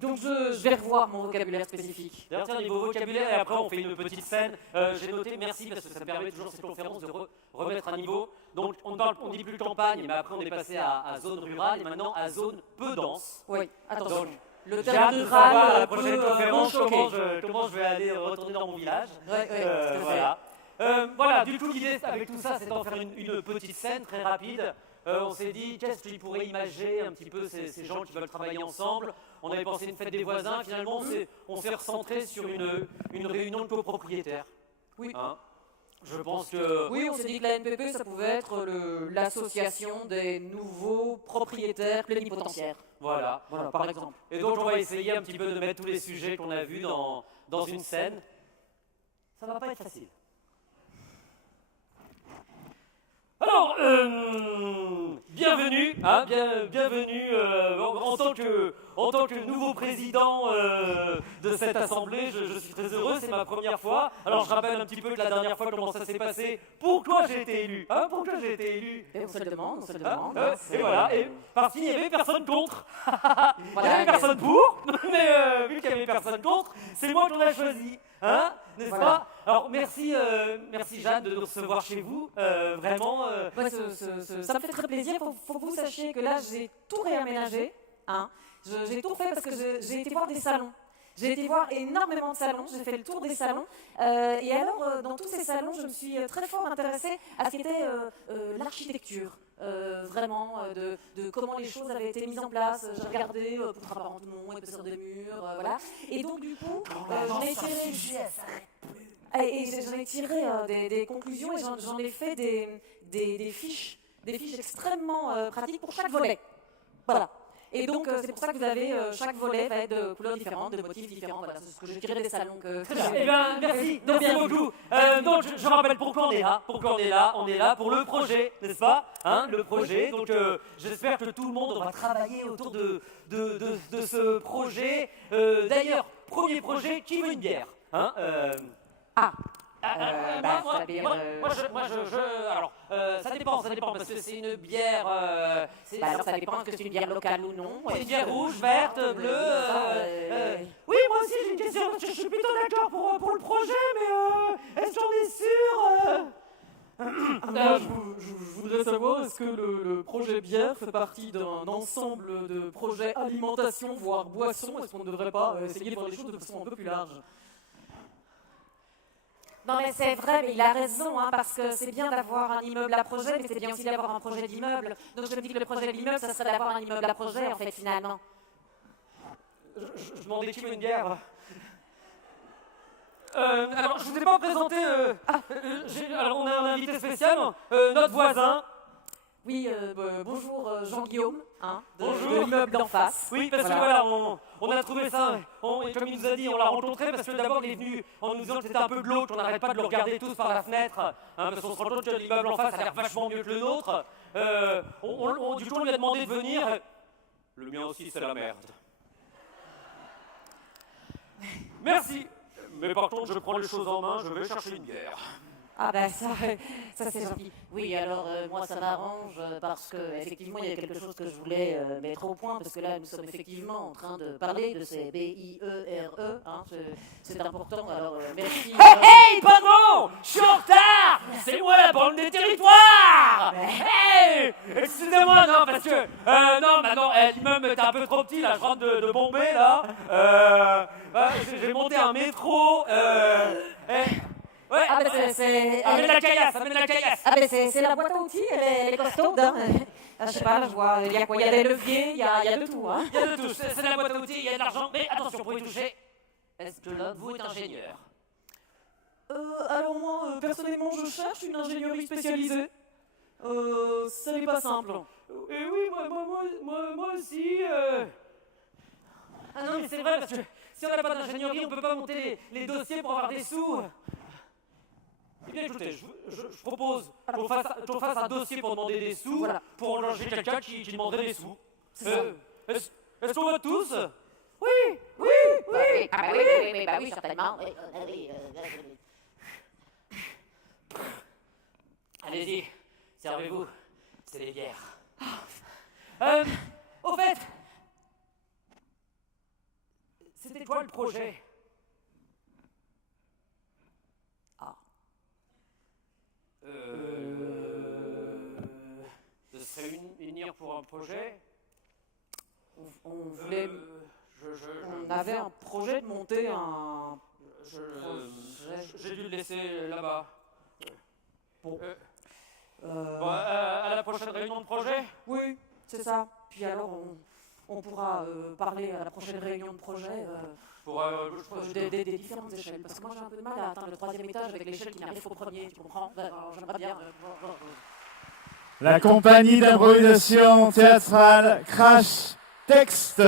Donc je vais revoir mon vocabulaire spécifique. D'ailleurs, tiens, niveau vocabulaire, et après on fait une petite scène. J'ai noté, merci, parce que ça me permet toujours cette conférence de remettre à niveau. Donc on dit plus campagne, mais après on est passé à zone rurale, et maintenant à zone peu dense. Oui, attention. Donc, Le j'ai hâte terme de savoir à la rural prochaine peut conférence choquer. comment je vais aller retourner dans mon village. Ouais, tout à fait. Voilà. Voilà, du coup l'idée avec tout ça, c'est d'en faire une petite scène très rapide. On s'est dit, qu'est-ce qui pourrait imager un petit peu ces gens qui veulent travailler ensemble. On avait pensé une fête des voisins, finalement on s'est recentré sur une réunion de copropriétaires. Oui. Hein, je pense que... Oui, on s'est dit que la NPP, ça pouvait être l'association des nouveaux propriétaires plénipotentiaires. Voilà. Voilà, par exemple. Et donc on va essayer un petit peu de mettre tous les sujets qu'on a vus dans une scène. Ça va pas être facile. Alors, bienvenue, hein, bienvenue en tant que nouveau président de cette assemblée. Je suis très heureux, c'est ma première fois. Alors, je rappelle un petit peu que la dernière fois comment ça s'est passé. Pourquoi j'ai été élu, hein, pourquoi j'ai été élu. Et on se le demande, on se le Hein, demande. et voilà, et parce qu'il n'y avait personne contre. Il n'y Voilà, avait personne pour, mais vu qu'il n'y avait personne contre, c'est moi qu'on a choisi. Hein, n'est-ce Voilà. pas? Alors merci Jeanne de nous recevoir chez vous, vraiment. Ouais, ça me fait très plaisir. Faut que vous sachiez que là, j'ai tout réaménagé. Hein. J'ai tout fait parce que j'ai été voir des salons. J'ai été voir énormément de salons, j'ai fait le tour des salons. Et alors, dans tous ces salons, je me suis très fort intéressée à ce qu'était l'architecture. Vraiment, de comment les choses avaient été mises en place. J'ai regardé pour apparentement, épaisseur des murs, voilà. Et donc, du coup, j'en ai tiré... Et j'en ai tiré des conclusions et j'en ai fait des fiches extrêmement pratiques pour chaque volet. Voilà. Et donc, c'est pour ça que vous avez, chaque volet va être de couleurs différentes, de motifs différents. Voilà, c'est ce que j'ai tiré des salons que... Très bien, eh bien, merci beaucoup. Donc, je rappelle pourquoi on est là. On est là pour le projet, n'est-ce pas, hein, le projet. Donc, j'espère que tout le monde va travailler autour de ce projet. D'ailleurs, premier projet, qui veut une bière, hein, alors, ça dépend, parce que c'est une bière. alors, ça dépend, est-ce que c'est une bière locale ou non. C'est une bière rouge, verte, bleue. Oui, moi aussi j'ai une question, parce que je suis plutôt d'accord pour le projet, mais est-ce qu'on est sûr Je voudrais savoir, est-ce que le projet bière fait partie d'un ensemble de projets alimentation, voire boisson? Est-ce qu'on ne devrait pas essayer de voir les choses de façon un peu plus large? Non mais c'est vrai, mais il a raison, hein, parce que c'est bien d'avoir un immeuble à projet, mais c'est bien aussi d'avoir un projet d'immeuble. Donc je me dis que le projet de l'immeuble, ça serait d'avoir un immeuble à projet, en fait, finalement. Je demandais qui veut une bière. Alors, je vous ai pas présenté. Alors, on a un invité spécial, notre voisin. Oui, bonjour Jean-Guillaume, hein, de Bonjour. l'immeuble d'en face. Oui, parce que voilà, on a trouvé ça. Comme il nous a dit, on l'a rencontré parce que d'abord il est venu en nous disant que c'était un peu glauque, qu'on n'arrête pas de le regarder tous par la fenêtre, hein, parce qu'on se rend compte que l'immeuble en face a l'air vachement mieux que le nôtre. Du coup, on lui a demandé de venir. Le mien aussi, c'est la merde. Merci. Mais par contre, je prends les choses en main, je vais chercher une bière. Ah ben ça c'est gentil. Oui, alors moi ça m'arrange parce que effectivement il y a quelque chose que je voulais mettre au point parce que là nous sommes effectivement en train de parler de ces BIERE, hein, c'est important. Alors merci. Hey, pardon, je suis en retard. C'est moi la bande des territoires. Hey, excusez-moi, non parce que non, l'immeuble était un peu trop petit là, je rentre de Bombay là. J'ai monté un métro. Ouais. Ah ben c'est Amène la caillasse. ah ben c'est la boîte à outils, elle est costaude. Hein. Je sais pas, je vois, il y a quoi? Il y a des leviers, il y a de tout. Hein. Il y a de tout, c'est la boîte à outils, il y a de l'argent, mais attention pour y toucher. Est-ce que l'un de vous est ingénieur? Alors moi, personnellement, je cherche une ingénierie spécialisée. Ça n'est pas simple. Et oui, moi aussi. Ah non, mais c'est vrai, parce que si on n'a pas d'ingénierie, on ne peut pas monter les dossiers pour avoir des sous. Eh bien, écoutez, je propose qu'on fasse un dossier pour demander des sous, Voilà. pour engager quelqu'un qui demanderait des sous. C'est ça. Est-ce qu'on vote tous? Oui. Ah bah oui, certainement. Allez-y, servez-vous, c'est des bières. Au fait, C'était quoi le projet? Ah. De se réunir pour un projet? On voulait. On avait un projet de monter un. J'ai dû le laisser là-bas. Bon. Bon, à la prochaine réunion de projet? Oui, c'est ça. Puis alors, on pourra parler à la prochaine réunion de projet des différentes échelles. Parce que moi, j'ai un peu de mal à atteindre le 3e étage avec l'échelle qui n'arrive qu'au premier, tu comprends? J'aimerais bien. La compagnie d'improvisation théâtrale Crash Texte,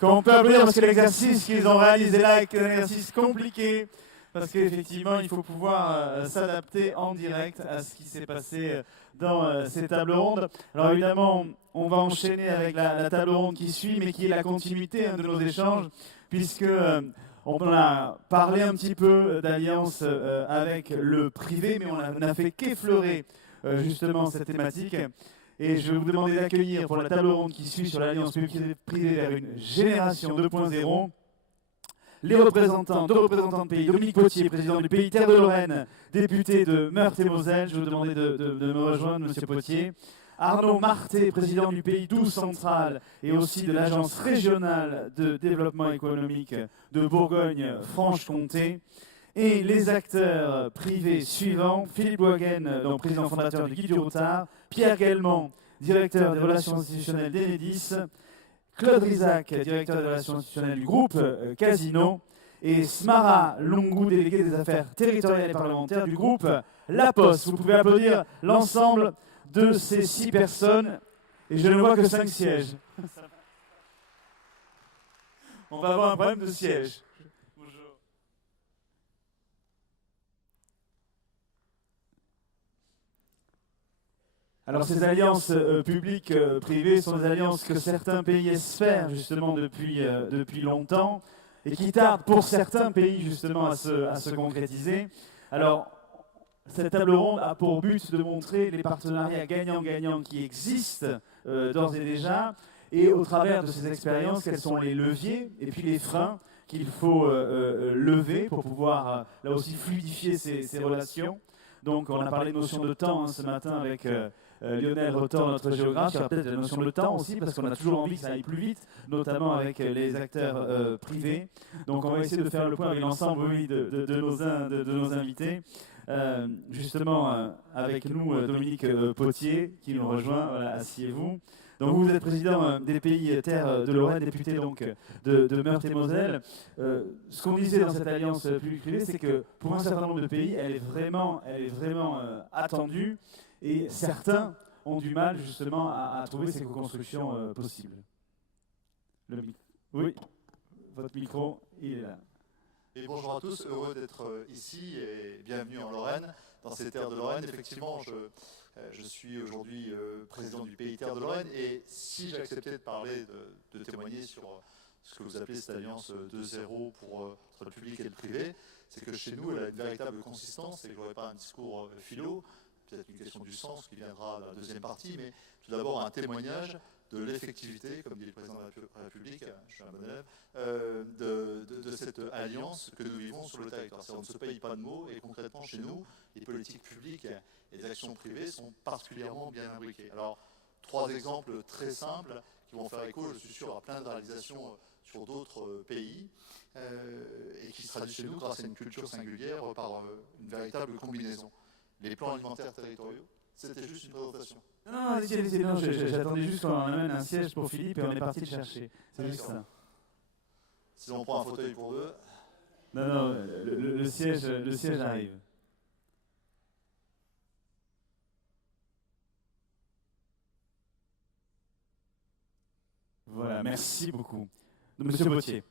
qu'on peut applaudir parce que l'exercice qu'ils ont réalisé là est un exercice compliqué, parce qu'effectivement, il faut pouvoir s'adapter en direct à ce qui s'est passé dans ces tables rondes. Alors évidemment, on va enchaîner avec la table ronde qui suit, mais qui est la continuité de nos échanges, puisque on a parlé un petit peu d'alliance avec le privé, mais on n'a fait qu'effleurer justement cette thématique. Et je vais vous demander d'accueillir pour la table ronde qui suit sur l'alliance publique-privée vers une génération 2.0 les représentants, deux représentants de pays. Dominique Potier, président du pays Terre de Lorraine, député de Meurthe-et-Moselle. Je vais vous demander de me rejoindre, monsieur Potier. Arnaud Marté, président du pays Doubs Central et aussi de l'Agence régionale de développement économique de Bourgogne-Franche-Comté. Et les acteurs privés suivants, Philippe Waguen, donc président fondateur du Guide du Routard, Pierre Guelmant, directeur des relations institutionnelles d'Enedis, Claude Rizac, directeur des relations institutionnelles du groupe Casino, et Smara Longou, délégué des affaires territoriales et parlementaires du groupe La Poste. Vous pouvez applaudir l'ensemble de ces 6 personnes, et je ne vois que 5 sièges. On va avoir un problème de siège. Alors ces alliances publiques-privées sont des alliances que certains pays espèrent justement depuis longtemps et qui tardent pour certains pays justement à se concrétiser. Alors cette table ronde a pour but de montrer les partenariats gagnants-gagnants qui existent d'ores et déjà, et au travers de ces expériences, quels sont les leviers et puis les freins qu'il faut lever pour pouvoir là aussi fluidifier ces relations. Donc on a parlé de notion de temps ce matin avec Lionel Rotor, notre géographe. Il y aura peut-être la notion de temps aussi, parce qu'on a toujours envie que ça aille plus vite, notamment avec les acteurs privés. Donc on va essayer de faire le point avec l'ensemble de nos invités. Justement, avec nous, Dominique Potier, qui nous rejoint. Voilà, asseyez-vous. Donc vous êtes président des pays Terre de Lorraine, député donc de Meurthe-et-Moselle. Ce qu'on disait dans cette alliance publique-privée, c'est que pour un certain nombre de pays, elle est vraiment attendue, et certains ont du mal justement à trouver ces co-constructions possibles. Oui, votre micro, il est là. Et bonjour à tous, heureux d'être ici et bienvenue en Lorraine, dans ces terres de Lorraine. Effectivement, je suis aujourd'hui président du pays Terre de Lorraine, et si j'acceptais de parler, de témoigner sur ce que vous appelez cette alliance 2.0 pour entre le public et le privé, c'est que chez nous, elle a une véritable consistance, et que je n'aurai pas un discours philo, peut-être une question du sens qui viendra dans la deuxième partie, mais tout d'abord un témoignage de l'effectivité, comme dit le président de la République, je suis un bon élève, de cette alliance que nous vivons sur le territoire. On ne se paye pas de mots, et concrètement chez nous, les politiques publiques et les actions privées sont particulièrement bien imbriquées. Alors, 3 exemples très simples qui vont faire écho, je suis sûr, à plein de réalisations sur d'autres pays, et qui se traduisent chez nous grâce à une culture singulière par une véritable combinaison. Les plans alimentaires territoriaux, c'était juste une présentation. Non, allez-y, non, j'attendais juste qu'on amène un siège pour Philippe et on est parti le chercher. C'est juste ça. Si on prend un fauteuil pour 2. Non, le siège arrive. Voilà, merci beaucoup. Monsieur Potier.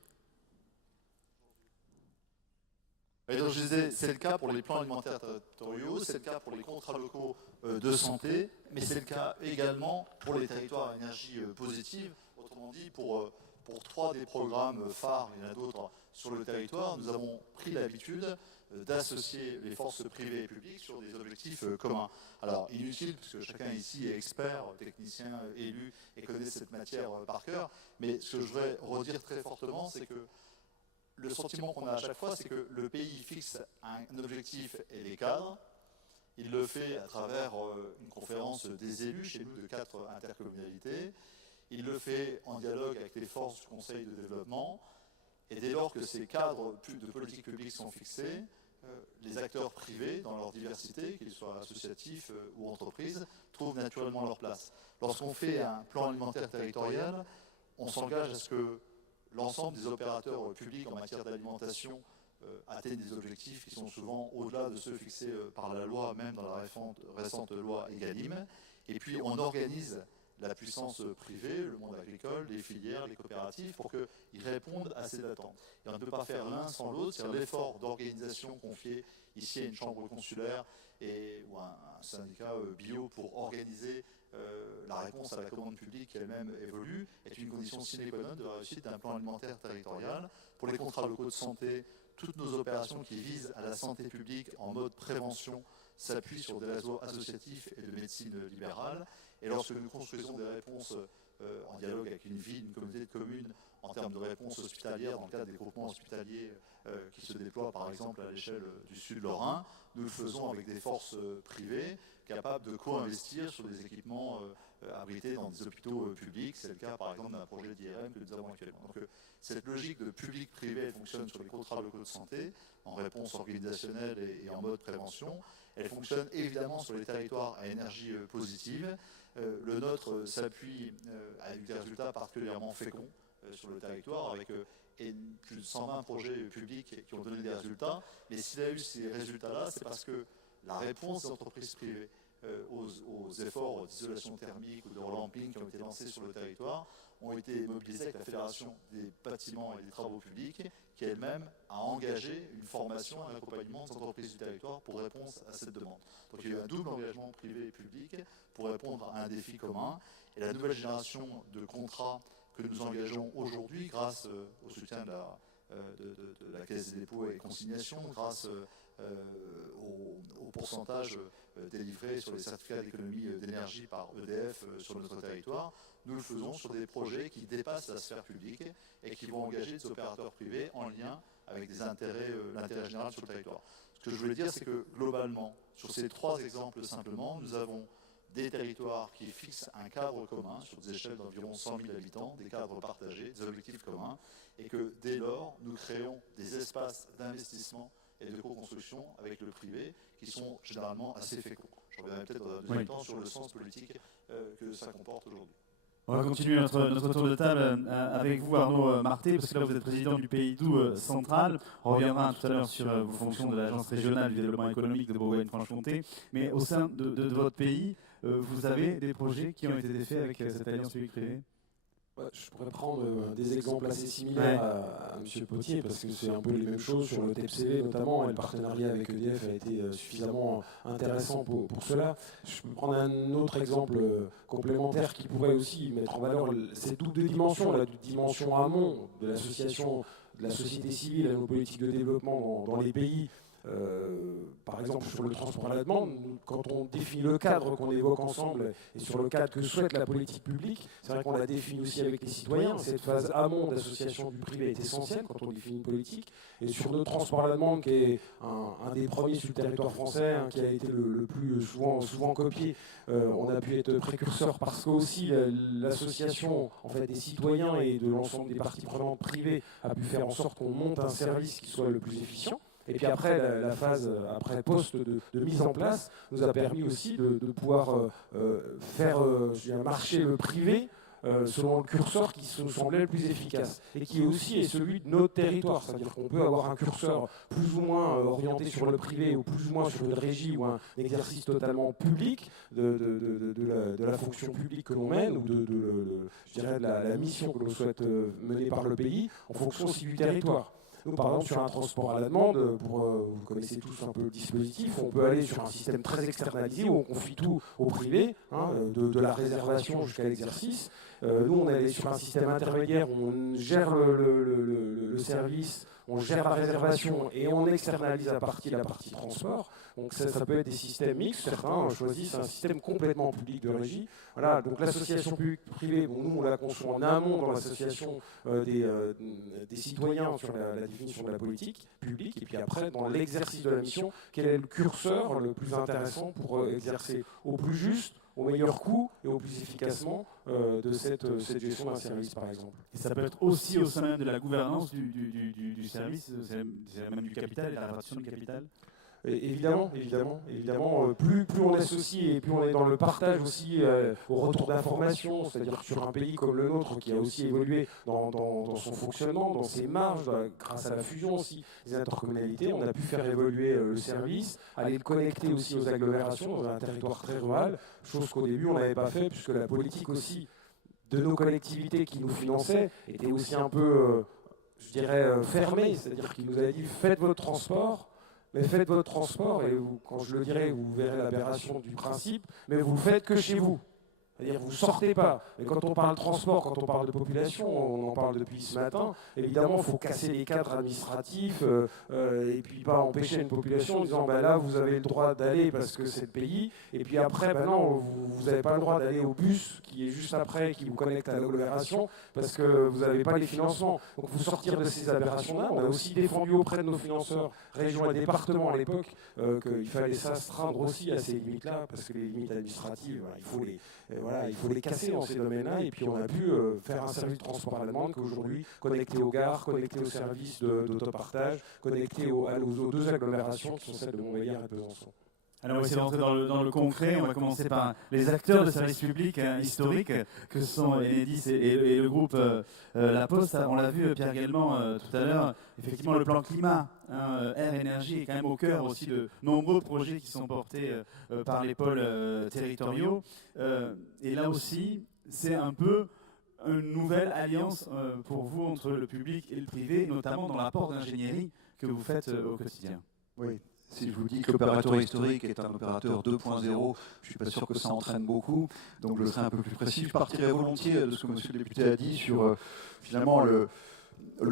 Et donc je disais, c'est le cas pour les plans alimentaires territoriaux, c'est le cas pour les contrats locaux de santé, mais c'est le cas également pour les territoires à énergie positive, autrement dit pour pour 3 des programmes phares, il y en a d'autres sur le territoire, nous avons pris l'habitude d'associer les forces privées et publiques sur des objectifs communs. Alors, inutile, puisque chacun ici est expert, technicien, élu, et connaît cette matière par cœur, mais ce que je voudrais redire très fortement, c'est que le sentiment qu'on a à chaque fois, c'est que le pays fixe un objectif et les cadres. Il le fait à travers une conférence des élus, chez nous, de 4 intercommunalités. Il le fait en dialogue avec les forces du Conseil de développement. Et dès lors que ces cadres de politique publique sont fixés, les acteurs privés, dans leur diversité, qu'ils soient associatifs ou entreprises, trouvent naturellement leur place. Lorsqu'on fait un plan alimentaire territorial, on s'engage à ce que l'ensemble des opérateurs publics en matière d'alimentation atteignent des objectifs qui sont souvent au-delà de ceux fixés par la loi, même dans la récente loi Egalim. Et puis on organise la puissance privée, le monde agricole, les filières, les coopératives, pour qu'ils répondent à ces attentes. Et on ne peut pas faire l'un sans l'autre, c'est l'effort d'organisation confié ici à une chambre consulaire ou un syndicat bio pour organiser la réponse à la commande publique qui elle-même évolue, est une condition sine qua non de la réussite d'un plan alimentaire territorial. Pour les contrats locaux de santé, toutes nos opérations qui visent à la santé publique en mode prévention s'appuient sur des réseaux associatifs et de médecine libérale. Et lorsque nous construisons des réponses en dialogue avec une ville, une communauté de communes, en termes de réponses hospitalières, dans le cadre des groupements hospitaliers qui se déploient par exemple à l'échelle du Sud Lorrain, nous le faisons avec des forces privées capables de co-investir sur des équipements abrités dans des hôpitaux publics. C'est le cas par exemple d'un projet d'IRM que nous avons actuellement. Donc cette logique de public-privé, elle fonctionne sur les contrats locaux de santé, en réponse organisationnelle et en mode prévention. Elle fonctionne évidemment sur les territoires à énergie positive. Le nôtre s'appuie à des résultats particulièrement féconds sur le territoire, avec plus de 120 projets publics qui ont donné des résultats. Mais s'il a eu ces résultats-là, c'est parce que la réponse des entreprises privées aux efforts d'isolation thermique ou de relamping qui ont été lancés sur le territoire ont été mobilisés avec la Fédération des bâtiments et des travaux publics, qui elle-même a engagé une formation, un accompagnement des entreprises du territoire pour répondre à cette demande. Donc il y a eu un double engagement privé et public pour répondre à un défi commun. Et la nouvelle génération de contrats que nous engageons aujourd'hui, grâce au soutien de la Caisse des dépôts et consignations, grâce au pourcentage délivré sur les certificats d'économie d'énergie par EDF sur notre territoire, nous le faisons sur des projets qui dépassent la sphère publique et qui vont engager des opérateurs privés en lien avec l'intérêt général sur le territoire. Ce que je voulais dire, c'est que globalement, sur ces 3 exemples simplement, nous avons des territoires qui fixent un cadre commun sur des échelles d'environ 100 000 habitants, des cadres partagés, des objectifs communs, et que dès lors, nous créons des espaces d'investissement et de co-construction avec le privé qui sont généralement assez féconds. Je reviendrai peut-être dans un deuxième temps sur le sens politique que ça comporte aujourd'hui. On va continuer notre tour de table avec vous, Arnaud Marté, parce que là vous êtes président du Pays Doubs central. On reviendra tout à l'heure sur vos fonctions de l'Agence régionale du développement économique de Bourgogne-Franche-Comté. Mais au sein de votre pays, vous avez des projets qui ont été faits avec cette alliance publique-privée? Je pourrais prendre des exemples assez similaires à M. Potier, parce que c'est un peu les mêmes choses sur le TEPCV notamment, et le partenariat avec EDF a été suffisamment intéressant pour cela. Je peux prendre un autre exemple complémentaire qui pourrait aussi mettre en valeur ces double dimensions, la dimension amont de l'association de la société civile à nos politiques de développement dans les pays. Par exemple sur le transport à la demande, quand on définit le cadre qu'on évoque ensemble et sur le cadre que souhaite la politique publique, c'est vrai qu'on l'a défini aussi avec les citoyens. Cette phase amont d'association du privé est essentielle quand on définit une politique. Et sur notre transport à la demande, qui est un des premiers sur le territoire français, qui a été le plus souvent copié, on a pu être précurseur parce que aussi l'association en fait, des citoyens et de l'ensemble des parties prenantes privées a pu faire en sorte qu'on monte un service qui soit le plus efficient. Et puis après, la phase post de mise en place nous a permis aussi de pouvoir faire marcher le privé selon le curseur qui nous semblait le plus efficace et qui aussi est celui de notre territoire. C'est-à-dire qu'on peut avoir un curseur plus ou moins orienté sur le privé ou plus ou moins sur une régie ou un exercice totalement public de la fonction publique que l'on mène ou de la mission que l'on souhaite mener par le pays en fonction aussi du territoire. Nous, par exemple, sur un transport à la demande, vous connaissez tous un peu le dispositif, on peut aller sur un système très externalisé où on confie tout au privé, hein, de la réservation jusqu'à l'exercice. Nous, on est allé sur un système intermédiaire où on gère le service, on gère la réservation et on externalise la partie transport. Donc ça peut être des systèmes mixtes. Certains choisissent un système complètement public de régie. Voilà, donc l'association publique-privée, bon, nous on la conçoit en amont dans l'association des citoyens sur la définition de la politique publique, et puis après dans l'exercice de la mission, quel est le curseur le plus intéressant pour exercer au plus juste, au meilleur coût et au plus efficacement de cette gestion d'un service, par exemple. Et ça peut être aussi au sein même de la gouvernance du service, c'est même du capital et de la répartition du capital. Évidemment. Plus on associe et plus on est dans le partage aussi au retour d'informations, c'est-à-dire que sur un pays comme le nôtre qui a aussi évolué dans son fonctionnement, dans ses marges, grâce à la fusion aussi des intercommunalités, on a pu faire évoluer le service, aller le connecter aussi aux agglomérations dans un territoire très rural, chose qu'au début on n'avait pas fait puisque la politique aussi de nos collectivités qui nous finançaient était aussi un peu, je dirais, fermée, c'est-à-dire qu'ils nous avaient dit faites votre transport. Mais faites votre transport, et vous, quand je le dirai, vous verrez l'aberration du principe, mais vous le faites que chez vous. C'est-à-dire vous ne sortez pas. Mais quand on parle transport, quand on parle de population, on en parle depuis ce matin, évidemment, il faut casser les cadres administratifs et puis pas empêcher une population en disant là, vous avez le droit d'aller parce que c'est le pays, et puis après, non, vous n'avez pas le droit d'aller au bus qui est juste après, qui vous connecte à l'agglomération, parce que vous n'avez pas les financements. Donc il faut sortir de ces aberrations-là. On a aussi défendu auprès de nos financeurs, régions et départements à l'époque, qu'il fallait s'astreindre aussi à ces limites-là, parce que les limites administratives, il faut les casser dans ces domaines-là, et puis on a pu faire un service de transport à la demande qu'aujourd'hui, connecté aux gares, connecté aux services d'autopartage, connecté aux deux agglomérations qui sont celles de Montbéliard et de Besançon. Alors on va essayer de rentrer dans le concret. On va commencer par les acteurs de services publics historiques que sont Enedis et le groupe La Poste. On l'a vu, Pierre Guelman, tout à l'heure. Effectivement, le plan climat, air, énergie est quand même au cœur aussi de nombreux projets qui sont portés par les pôles territoriaux. Et là aussi, c'est un peu une nouvelle alliance pour vous entre le public et le privé, notamment dans l'apport d'ingénierie que vous faites au quotidien. Oui. Si je vous dis que l'opérateur historique est un opérateur 2.0, je ne suis pas sûr que ça entraîne beaucoup, donc je serai un peu plus précis. Je partirai volontiers de ce que monsieur le député a dit sur finalement le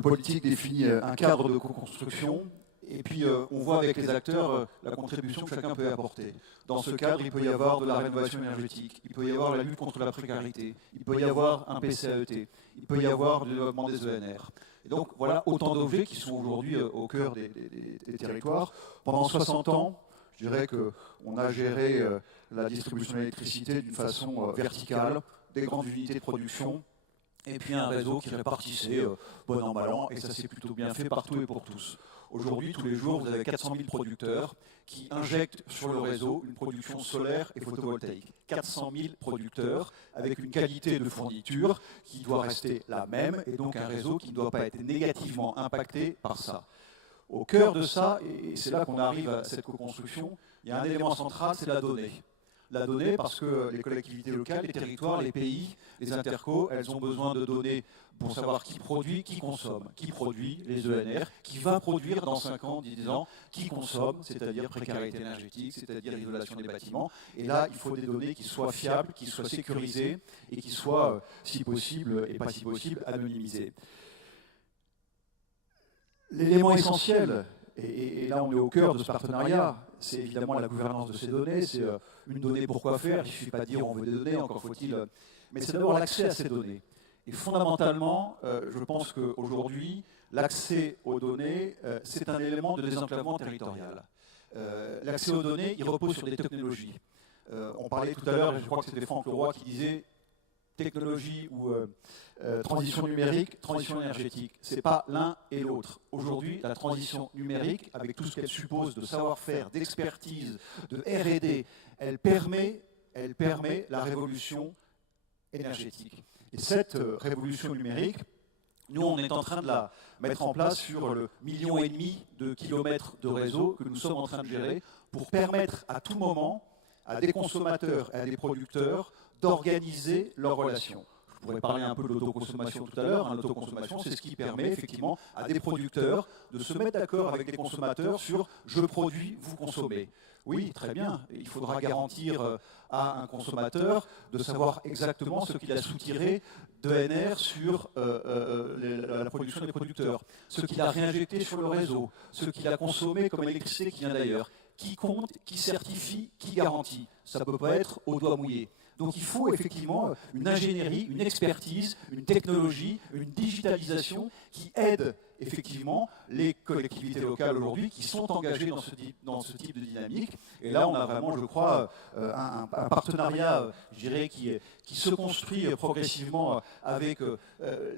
politique définit un cadre de co-construction, et puis on voit avec les acteurs la contribution que chacun peut apporter. Dans ce cadre, il peut y avoir de la rénovation énergétique, il peut y avoir la lutte contre la précarité, il peut y avoir un PCAET, il peut y avoir le développement des ENR. Et donc voilà autant d'objets qui sont aujourd'hui au cœur des territoires. Pendant 60 ans, je dirais qu'on a géré la distribution de l'électricité d'une façon verticale, des grandes unités de production, et puis un réseau qui répartissait bon an, mal an, et ça s'est plutôt bien fait partout et pour tous. Aujourd'hui, tous les jours, vous avez 400 000 producteurs qui injectent sur le réseau une production solaire et photovoltaïque. 400 000 producteurs avec une qualité de fourniture qui doit rester la même, et donc un réseau qui ne doit pas être négativement impacté par ça. Au cœur de ça, et c'est là qu'on arrive à cette co-construction, il y a un élément central, c'est la donnée. La donnée parce que les collectivités locales, les territoires, les pays, les intercos, elles ont besoin de données pour savoir qui produit, qui consomme, qui produit les ENR, qui va produire dans 5 ans, 10 ans, qui consomme, c'est-à-dire précarité énergétique, c'est-à-dire isolation des bâtiments. Et là, il faut des données qui soient fiables, qui soient sécurisées et qui soient, si possible, et pas si possible, anonymisées. L'élément essentiel, et là on est au cœur de ce partenariat, c'est évidemment la gouvernance de ces données, c'est une donnée pour quoi faire, il ne suffit pas de dire on veut des données, encore faut-il, mais c'est d'abord l'accès à ces données. Et fondamentalement, je pense qu'aujourd'hui, l'accès aux données, c'est un élément de désenclavement territorial. L'accès aux données, il repose sur des technologies. On parlait tout à l'heure, et je crois que c'était Franck Leroy qui disait technologie ou transition numérique, transition énergétique. Ce n'est pas l'un et l'autre. Aujourd'hui, la transition numérique, avec tout ce qu'elle suppose de savoir-faire, d'expertise, de R&D, elle permet la révolution énergétique. Et cette révolution numérique, nous, on est en train de la mettre en place sur le 1,5 million de kilomètres de réseau que nous sommes en train de gérer pour permettre à tout moment à des consommateurs et à des producteurs d'organiser leurs relations. Je Je pourrais parler un peu de l'autoconsommation tout à l'heure. L'autoconsommation, c'est ce qui permet effectivement à des producteurs de se mettre d'accord avec les consommateurs sur « je produis, vous consommez ». Oui, très bien. Il faudra garantir à un consommateur de savoir exactement ce qu'il a soutiré d'ENR sur la production des producteurs, ce qu'il a réinjecté sur le réseau, ce qu'il a consommé comme électricité qui vient d'ailleurs. Qui compte, qui certifie, qui garantit. Ça ne peut pas être au doigt mouillé. Donc il faut effectivement une ingénierie, une expertise, une technologie, une digitalisation qui aide effectivement les collectivités locales aujourd'hui qui sont engagées dans ce type de dynamique. Et là, on a vraiment, je crois, un partenariat, je dirais, qui se construit progressivement avec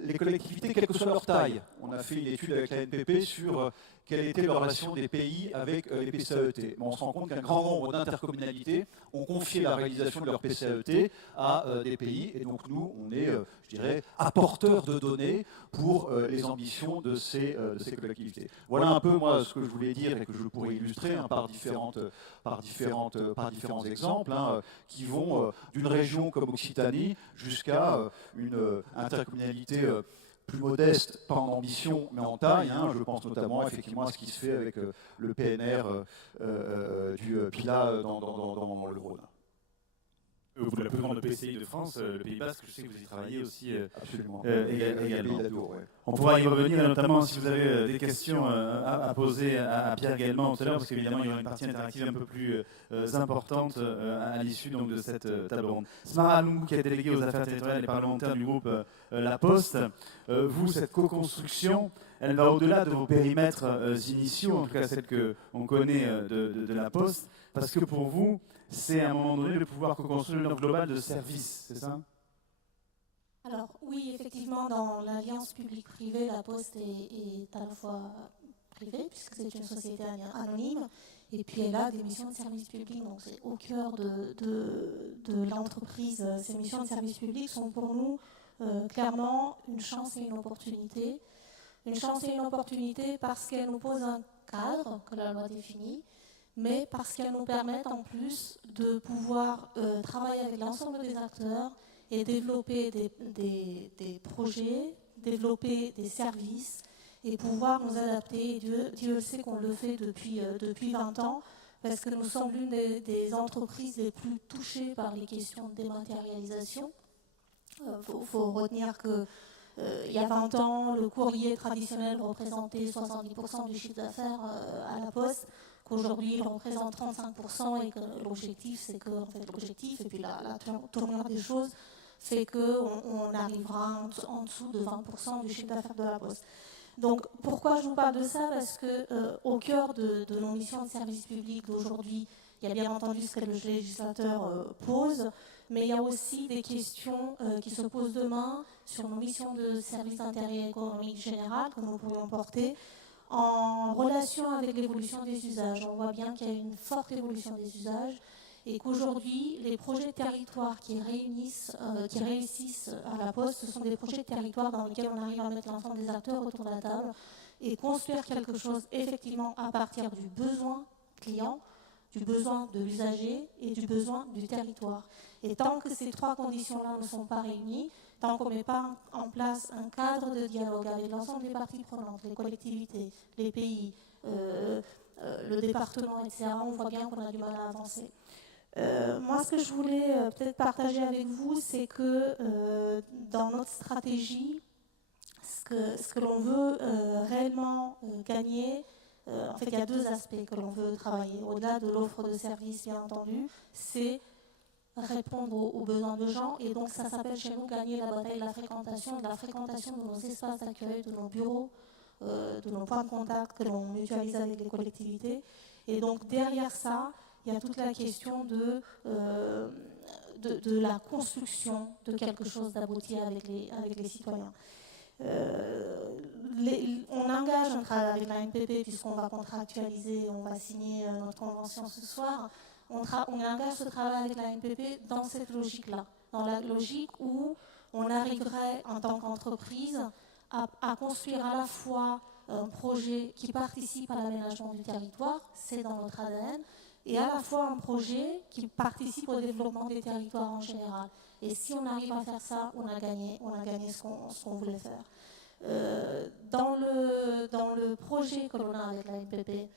les collectivités, quelle que soit leur taille. On a fait une étude avec la NPP sur quelle était la relation des pays avec les PCAET. Mais on se rend compte qu'un grand nombre d'intercommunalités ont confié la réalisation de leur PCAET à des pays. Et donc nous, on est, je dirais, apporteurs de données pour les ambitions de ces collectivités. Voilà un peu, moi, ce que je voulais dire et que je pourrais illustrer par différents exemples qui vont d'une région comme Occitanie jusqu'à une intercommunalité plus modeste, pas en ambition, mais en taille. Je pense notamment effectivement à ce qui se fait avec le PNR du Pilat dans le Rhône. Vous, la plus grande PCI de France, le Pays Basque, je sais que vous y travaillez aussi Absolument. également. On pourra y revenir, notamment si vous avez des questions à poser à Pierre Gaëlman tout à l'heure, parce qu'évidemment, il y aura une partie interactive un peu plus importante à l'issue de cette table ronde. Smara Alungou, qui est déléguée aux affaires territoriales et parlementaires du groupe La Poste, vous, cette co-construction, elle va au-delà de vos périmètres initiaux, en tout cas celle qu'on connaît de La Poste, parce que pour vous, c'est à un moment donné de pouvoir co-construire une offre globale de services, c'est ça? Alors oui, effectivement, dans l'alliance publique-privée, La Poste est à la fois privée, puisque c'est une société anonyme, et puis elle a des missions de service public, donc c'est au cœur de l'entreprise. Ces missions de service public sont pour nous clairement une chance et une opportunité. Une chance et une opportunité parce qu'elles nous posent un cadre que la loi définit, mais parce qu'elles nous permettent en plus de pouvoir travailler avec l'ensemble des acteurs et développer des projets, développer des services et pouvoir nous adapter. Dieu sait qu'on le fait depuis 20 ans, parce que nous sommes l'une des entreprises les plus touchées par les questions de dématérialisation. Faut retenir que il y a 20 ans, le courrier traditionnel représentait 70% du chiffre d'affaires à La Poste, qu'aujourd'hui il représente 35%, et que l'objectif, et puis la tournure des choses, fait qu'on arrivera en dessous de 20% du chiffre d'affaires de La Poste. Donc pourquoi je vous parle de ça? Parce qu'au cœur de nos missions de service public d'aujourd'hui, il y a bien entendu ce que le législateur pose, mais il y a aussi des questions qui se posent demain sur nos missions de service d'intérêt économique général que nous pourrions porter en relation avec l'évolution des usages. On voit bien qu'il y a une forte évolution des usages et qu'aujourd'hui, les projets de territoire qui réussissent à La Poste, ce sont des projets de territoire dans lesquels on arrive à mettre l'ensemble des acteurs autour de la table et construire quelque chose effectivement à partir du besoin client, du besoin de l'usager et du besoin du territoire. Et tant que ces trois conditions-là ne sont pas réunies, tant qu'on ne met pas en place un cadre de dialogue avec l'ensemble des parties prenantes, les collectivités, les pays, le département, etc., on voit bien qu'on a du mal à avancer. Moi, ce que je voulais peut-être partager avec vous, c'est que dans notre stratégie, ce que l'on veut réellement gagner, en fait, il y a deux aspects que l'on veut travailler. Au-delà de l'offre de services, bien entendu, c'est répondre aux besoins de gens. Et donc, ça s'appelle chez nous gagner la bataille de la fréquentation de nos espaces d'accueil, de nos bureaux, de nos points de contact que l'on mutualise avec les collectivités. Et donc, derrière ça, il y a toute la question de la construction de quelque chose d'abouti avec les citoyens. On engage un travail avec la NPP puisqu'on va contractualiser, on va signer notre convention ce soir. On engage ce travail avec la NPP dans cette logique-là, dans la logique où on arriverait en tant qu'entreprise à construire à la fois un projet qui participe à l'aménagement du territoire, c'est dans notre ADN, et à la fois un projet qui participe au développement des territoires en général. Et si on arrive à faire ça, on a gagné ce qu'on voulait faire. Dans le projet que l'on a avec la NPP,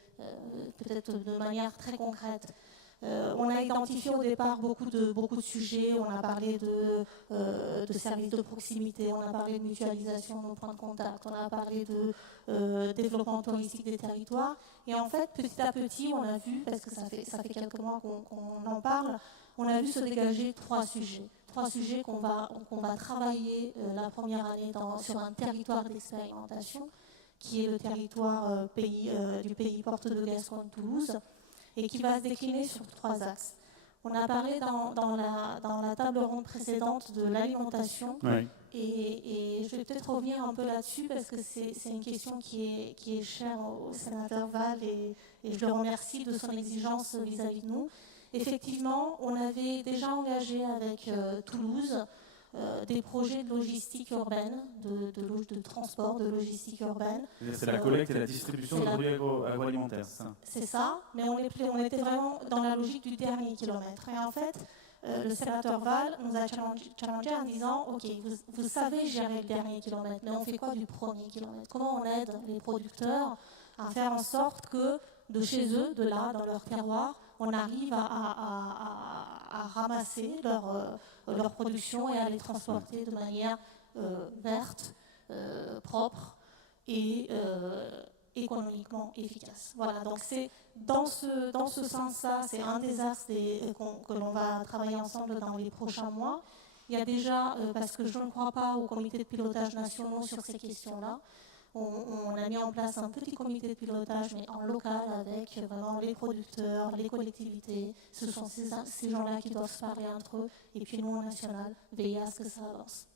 peut-être de manière très concrète, on a identifié au départ beaucoup de sujets. On a parlé de services de proximité, on a parlé de mutualisation de nos points de contact, on a parlé de développement touristique des territoires. Et en fait, petit à petit, on a vu, parce que ça fait quelques mois qu'on en parle, on a vu se dégager trois sujets qu'on va travailler la première année sur un territoire d'expérimentation, qui est le territoire du pays Porte de Gascogne-Toulouse, et qui va se décliner sur 3 axes. On a parlé dans la table ronde précédente de l'alimentation, Oui. et je vais peut-être revenir un peu là-dessus parce que c'est une question qui est chère au sénateur Val, et je le remercie de son exigence vis-à-vis de nous. Effectivement, on avait déjà engagé avec Toulouse des projets de logistique urbaine, de transport, de logistique urbaine. C'est la collecte et la distribution de produits agroalimentaires, c'est ça? C'est ça, mais on était vraiment dans la logique du dernier kilomètre. Et en fait, le sénateur Val nous a challengé en disant « Ok, vous savez gérer le dernier kilomètre, mais on fait quoi du premier kilomètre? Comment on aide les producteurs à faire en sorte que de chez eux, de là, dans leur terroir, on arrive à ramasser leur production et à les transporter de manière verte, propre et économiquement efficace. Voilà, donc c'est dans ce sens-là, c'est un des axes que l'on va travailler ensemble dans les prochains mois. Il y a déjà, parce que je ne crois pas aux comités de pilotage nationaux sur ces questions-là, on a mis en place un petit comité de pilotage, mais en local, avec vraiment les producteurs, les collectivités. Ce sont ces gens-là qui doivent se parler entre eux. Et puis nous, au national, veiller à ce que ça avance.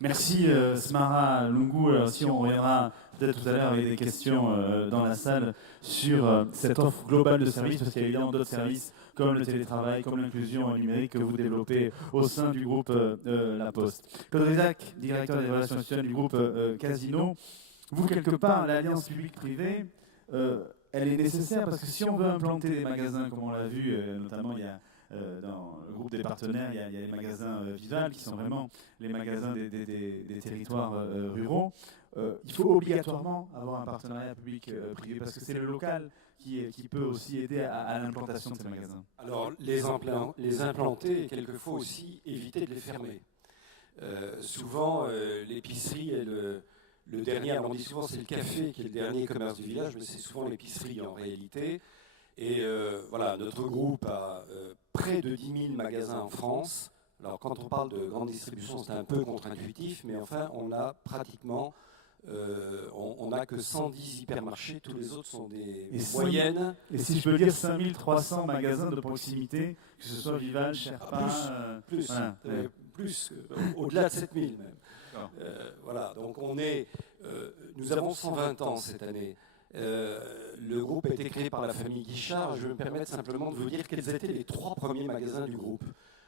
Merci Smara Lungu. Alors, si on reviendra peut-être tout à l'heure avec des questions dans la salle sur cette offre globale de services, parce qu'il y a évidemment d'autres services comme le télétravail, comme l'inclusion numérique que vous développez au sein du groupe La Poste. Claude Rizac, directeur des relations institutionnelles du groupe Casino. Vous, quelque part, l'alliance publique-privée, elle est nécessaire parce que si on veut implanter des magasins, comme on l'a vu, notamment il y a dans le groupe des partenaires, il y a les magasins Vival, qui sont vraiment les magasins des territoires ruraux. Il faut obligatoirement avoir un partenariat public-privé parce que c'est le local qui peut aussi aider à l'implantation de ces magasins. Alors, les implanter et quelquefois aussi éviter de les fermer. Souvent, l'épicerie est le dernier, alors on dit souvent c'est le café qui est le dernier commerce du village, mais c'est souvent l'épicerie en réalité. Et voilà, notre groupe a près de 10 000 magasins en France. Alors quand on parle de grande distribution, c'est un peu contre-intuitif, mais enfin on a pratiquement, on n'a que 110 hypermarchés, tous les autres sont des moyennes. Et si je peux dire 5300 magasins de proximité, que ce soit Vival, Sherpa... Plus, voilà. Plus au-delà de 7000 même. Voilà, donc nous avons 120 ans cette année. Le groupe a été créé par la famille Guichard. Je vais me permettre simplement de vous dire quels étaient les 3 premiers magasins du groupe.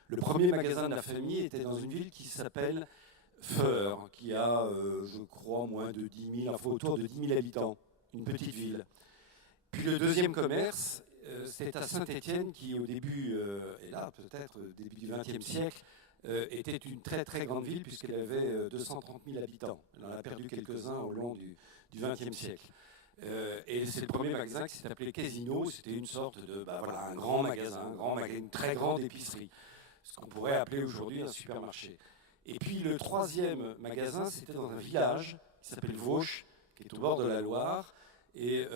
Le premier magasin de la famille était dans une ville qui s'appelle Feur, qui a, je crois, moins de 10 000, enfin autour de 10 000 habitants, une petite ville. Puis le deuxième commerce, c'est à Saint-Étienne, qui au début, et là peut-être début du XXe siècle, était une très très grande ville puisqu'elle avait 230 000 habitants. Elle en a perdu quelques-uns au long du XXe siècle. Et c'est le premier magasin qui s'est appelé Casino. C'était une sorte de, un grand magasin, une très grande épicerie, ce qu'on pourrait appeler aujourd'hui un supermarché. Et puis le troisième magasin, c'était dans un village qui s'appelle Vauche, qui est au bord de la Loire. Et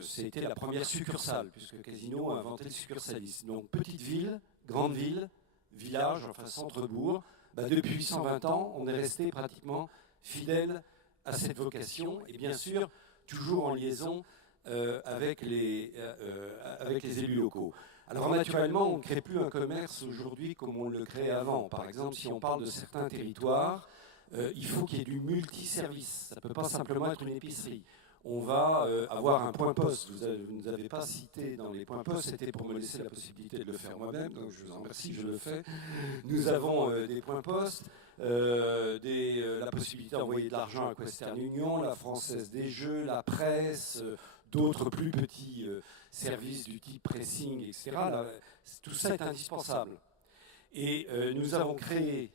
c'était la première succursale, puisque Casino a inventé le succursalisme. Donc petite ville, grande ville, village, enfin centre-bourg. Depuis 120 ans, on est resté pratiquement fidèle à cette vocation, et bien sûr, toujours en liaison avec les élus locaux. Alors naturellement, on ne crée plus un commerce aujourd'hui comme on le créait avant. Par exemple, si on parle de certains territoires, il faut qu'il y ait du multiservice. Ça ne peut pas simplement être une épicerie. On va avoir un point poste. Vous ne nous avez pas cité dans les points postes, c'était pour me laisser la possibilité de le faire moi-même, donc je vous en remercie, je le fais. Nous avons des points postes, la possibilité d'envoyer de l'argent à Western Union, la Française des Jeux, la presse, d'autres plus petits services du type pressing, etc. Là, tout ça est indispensable. Et nous avons créé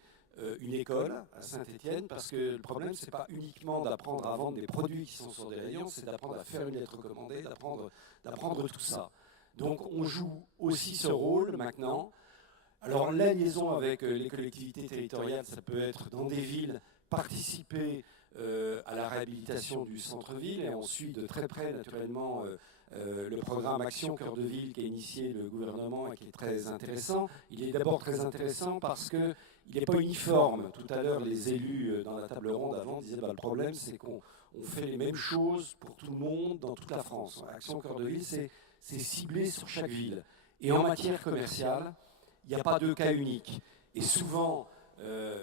une école à Saint-Étienne parce que le problème, ce n'est pas uniquement d'apprendre à vendre des produits qui sont sur des rayons, c'est d'apprendre à faire une lettre recommandée, d'apprendre tout ça. Donc on joue aussi ce rôle maintenant. Alors la liaison avec les collectivités territoriales, ça peut être dans des villes, participer à la réhabilitation du centre-ville, et on suit de très près naturellement le programme Action Cœur de Ville qui a initié le gouvernement et qui est très intéressant. Il est d'abord très intéressant parce qu'il n'est pas uniforme. Tout à l'heure, les élus dans la table ronde avant disaient le problème, c'est qu'on fait les mêmes choses pour tout le monde dans toute la France. Action Cœur de Ville, c'est ciblé sur chaque ville. Et en matière commerciale, il n'y a pas de cas unique. Et souvent,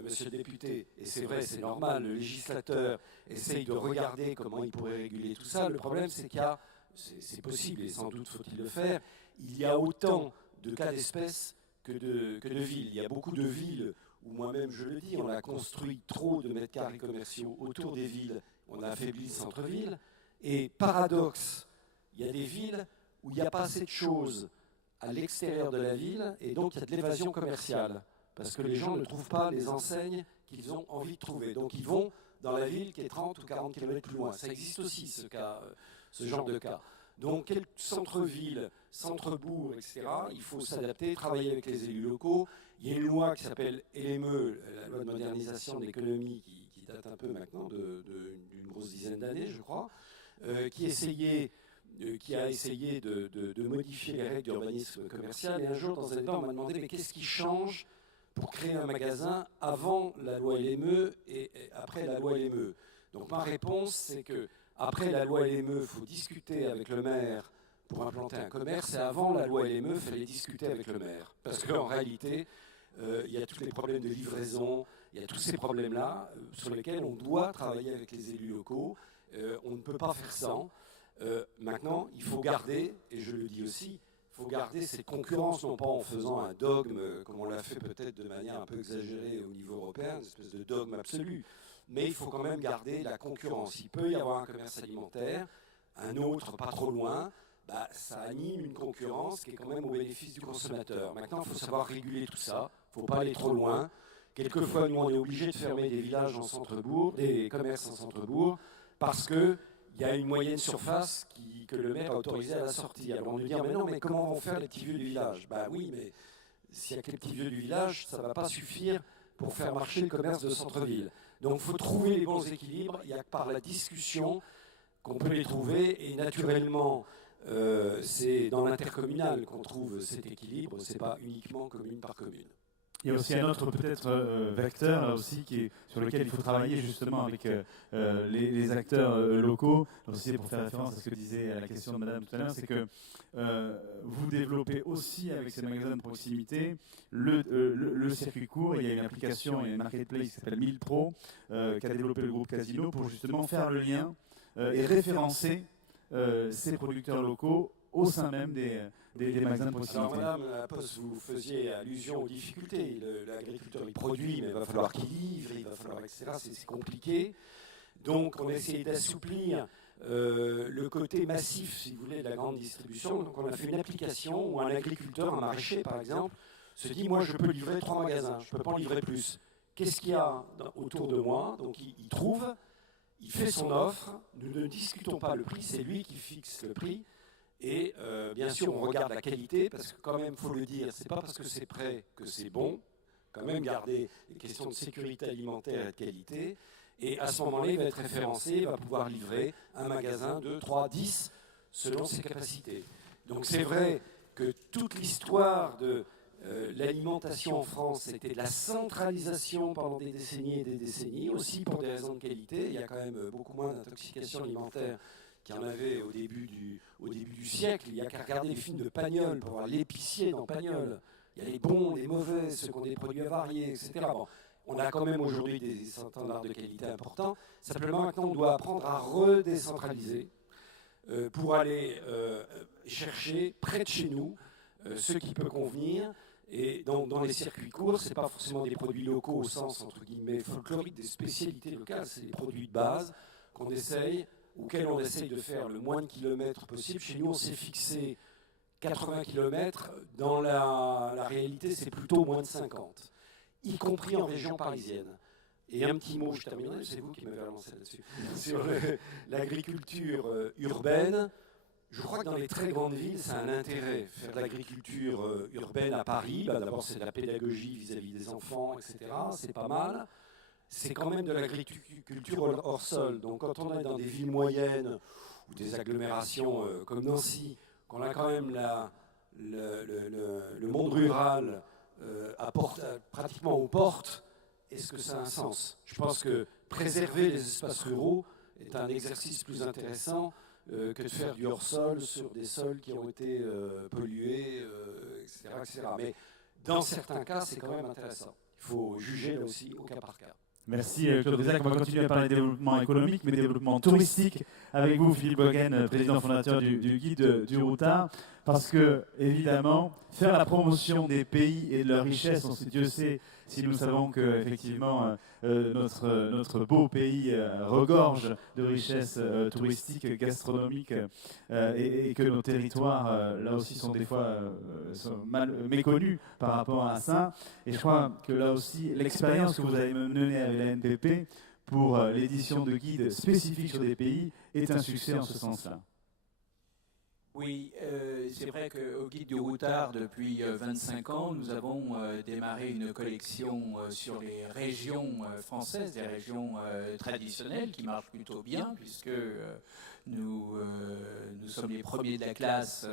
monsieur le député, et c'est vrai, c'est normal, le législateur essaye de regarder comment il pourrait réguler tout ça. Le problème, c'est qu'il y a, c'est possible, et sans doute faut-il le faire, il y a autant de cas d'espèces que de villes. Il y a beaucoup de villes où moi-même, je le dis, on a construit trop de mètres carrés commerciaux autour des villes, on a affaibli le centre-ville. Et paradoxe, il y a des villes où il n'y a pas assez de choses à l'extérieur de la ville, et donc il y a de l'évasion commerciale, parce que les gens ne trouvent pas les enseignes qu'ils ont envie de trouver. Donc ils vont dans la ville qui est 30 ou 40 km plus loin. Ça existe aussi, ce genre de cas. Donc quel centre-ville, centre-bourg, etc., il faut s'adapter, travailler avec les élus locaux. Il y a une loi qui s'appelle LME, la loi de modernisation de l'économie, qui date un peu maintenant d'une grosse dizaine d'années, je crois, qui a essayé de modifier les règles d'urbanisme commercial. Et un jour, dans un débat, on m'a demandé mais qu'est-ce qui change pour créer un magasin avant la loi LME et après la loi LME. Donc ma réponse, c'est que après la loi LME, il faut discuter avec le maire pour implanter un commerce, et avant la loi LME, il fallait discuter avec le maire. Parce qu'en réalité, il y a tous les problèmes de livraison, il y a tous ces problèmes-là sur lesquels on doit travailler avec les élus locaux. On ne peut pas faire sans. Maintenant, il faut garder, et je le dis aussi, il faut garder cette concurrence, non pas en faisant un dogme, comme on l'a fait peut-être de manière un peu exagérée au niveau européen, une espèce de dogme absolu, mais il faut quand même garder la concurrence. Il peut y avoir un commerce alimentaire, un autre pas trop loin, ça anime une concurrence qui est quand même au bénéfice du consommateur. Maintenant, il faut savoir réguler tout ça, il ne faut pas aller trop loin. Quelquefois, nous, on est obligé de fermer des villages en centre-bourg, des commerces en centre-bourg, parce que il y a une moyenne surface que le maire a autorisée à la sortie. Alors on nous dit, mais non, mais comment vont faire les petits vieux du village? Oui, mais s'il n'y a que les petits vieux du village, ça ne va pas suffire pour faire marcher le commerce de centre-ville. Donc il faut trouver les bons équilibres. Il y a que par la discussion qu'on peut les trouver. Et naturellement, c'est dans l'intercommunal qu'on trouve cet équilibre. Ce n'est pas uniquement commune par commune. Il y a aussi un autre peut-être vecteur là aussi sur lequel il faut travailler justement avec les acteurs locaux. Aussi pour faire référence à ce que disait la question de Madame tout à l'heure, c'est que vous développez aussi avec ces magasins de proximité le circuit court. Il y a une application et une marketplace qui s'appelle 1000 Pro qu'a développé le groupe Casino pour justement faire le lien et référencer ces producteurs locaux au sein même des magasins de proximité. Alors Madame la Poste, vous faisiez allusion aux difficultés. L'agriculteur il produit, mais il va falloir qu'il livre, il va falloir, etc. C'est compliqué. Donc on a essayé d'assouplir le côté massif, si vous voulez, de la grande distribution. Donc on a fait une application où un agriculteur, un maraîcher par exemple, se dit moi je peux livrer 3 magasins, je ne peux pas en livrer plus. Qu'est-ce qu'il y a autour de moi? Donc il trouve, il fait son offre, nous ne discutons pas le prix, c'est lui qui fixe le prix. Et bien sûr, on regarde la qualité, parce que quand même, il faut le dire, c'est pas parce que c'est prêt que c'est bon. Quand même garder les questions de sécurité alimentaire et de qualité. Et à ce moment-là, il va être référencé, il va pouvoir livrer un magasin, 2, 3, 10, selon ses capacités. Donc c'est vrai que toute l'histoire de l'alimentation en France, c'était de la centralisation pendant des décennies et des décennies, aussi pour des raisons de qualité. Il y a quand même beaucoup moins d'intoxication alimentaire qu'il y en avait au début du siècle. Il n'y a qu'à regarder les films de Pagnol pour voir l'épicier dans Pagnol. Il y a les bons, les mauvais, ceux qui ont des produits avariés, etc. Bon, on a quand même aujourd'hui des standards de qualité importants. Simplement, maintenant, on doit apprendre à redécentraliser pour aller chercher près de chez nous ce qui peut convenir. Et dans les circuits courts, ce n'est pas forcément des produits locaux au sens, entre guillemets, folklorique, des spécialités locales. C'est des produits de base qu'on essaye auquel on essaye de faire le moins de kilomètres possible. Chez nous, on s'est fixé 80 km. Dans la réalité, c'est plutôt moins de 50, y compris en région parisienne. Et un petit mot, je terminerai, c'est vous qui m'avez relancé là-dessus, sur l'agriculture urbaine. Je crois que dans les très grandes villes, ça a un intérêt. Faire de l'agriculture urbaine à Paris, d'abord c'est de la pédagogie vis-à-vis des enfants, etc. C'est pas mal. C'est quand même de l'agriculture hors sol. Donc quand on est dans des villes moyennes ou des agglomérations comme Nancy, qu'on a quand même le monde rural pratiquement aux portes, est-ce que ça a un sens? Je pense que préserver les espaces ruraux est un exercice plus intéressant que de faire du hors-sol sur des sols qui ont été pollués, etc., etc. Mais dans certains cas, c'est quand même intéressant. Il faut juger là aussi au cas par cas. Merci Claude Rizac. On va continuer à parler de développement économique, mais développement touristique avec vous, Philippe Bogen, président fondateur du Guide du Routard, parce que, évidemment, faire la promotion des pays et de leurs richesses, Dieu sait si nous savons que effectivement notre beau pays regorge de richesses touristiques, gastronomiques, et que nos territoires, là aussi, sont des fois sont mal méconnus par rapport à ça. Et je crois que là aussi, l'expérience que vous avez menée avec la NPP pour l'édition de guides spécifiques sur des pays est un succès en ce sens-là. Oui, c'est vrai qu'au Guide du Routard, depuis 25 ans, nous avons démarré une collection sur les régions françaises, les régions traditionnelles, qui marchent plutôt bien, puisque nous sommes les premiers de la classe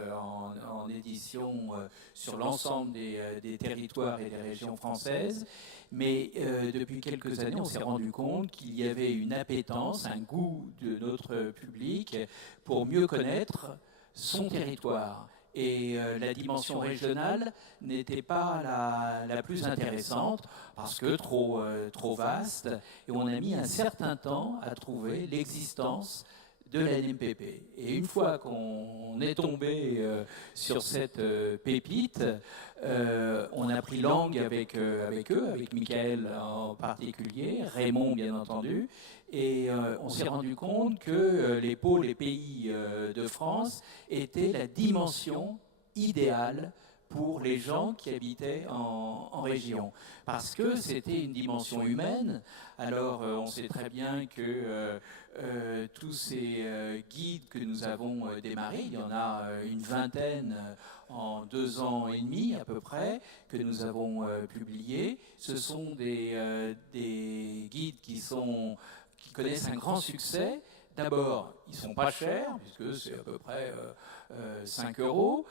en édition sur l'ensemble des territoires et des régions françaises. Mais depuis quelques années, on s'est rendu compte qu'il y avait une appétence, un goût de notre public pour mieux connaître son territoire. Et la dimension régionale n'était pas la plus intéressante parce que trop vaste. Et on a mis un certain temps à trouver l'existence de la NMPP. Et une fois qu'on est tombé sur cette pépite, on a pris langue avec eux, avec Michael en particulier, Raymond bien entendu, et on s'est rendu compte que les pôles et pays de France étaient la dimension idéale pour les gens qui habitaient en région. Parce que c'était une dimension humaine. Alors, on sait très bien que tous ces guides que nous avons démarrés, il y en a une vingtaine en 2 ans et demi à peu près, que nous avons publiés. Ce sont des guides qui connaissent un grand succès. D'abord, ils ne sont pas chers, puisque c'est à peu près 5 €.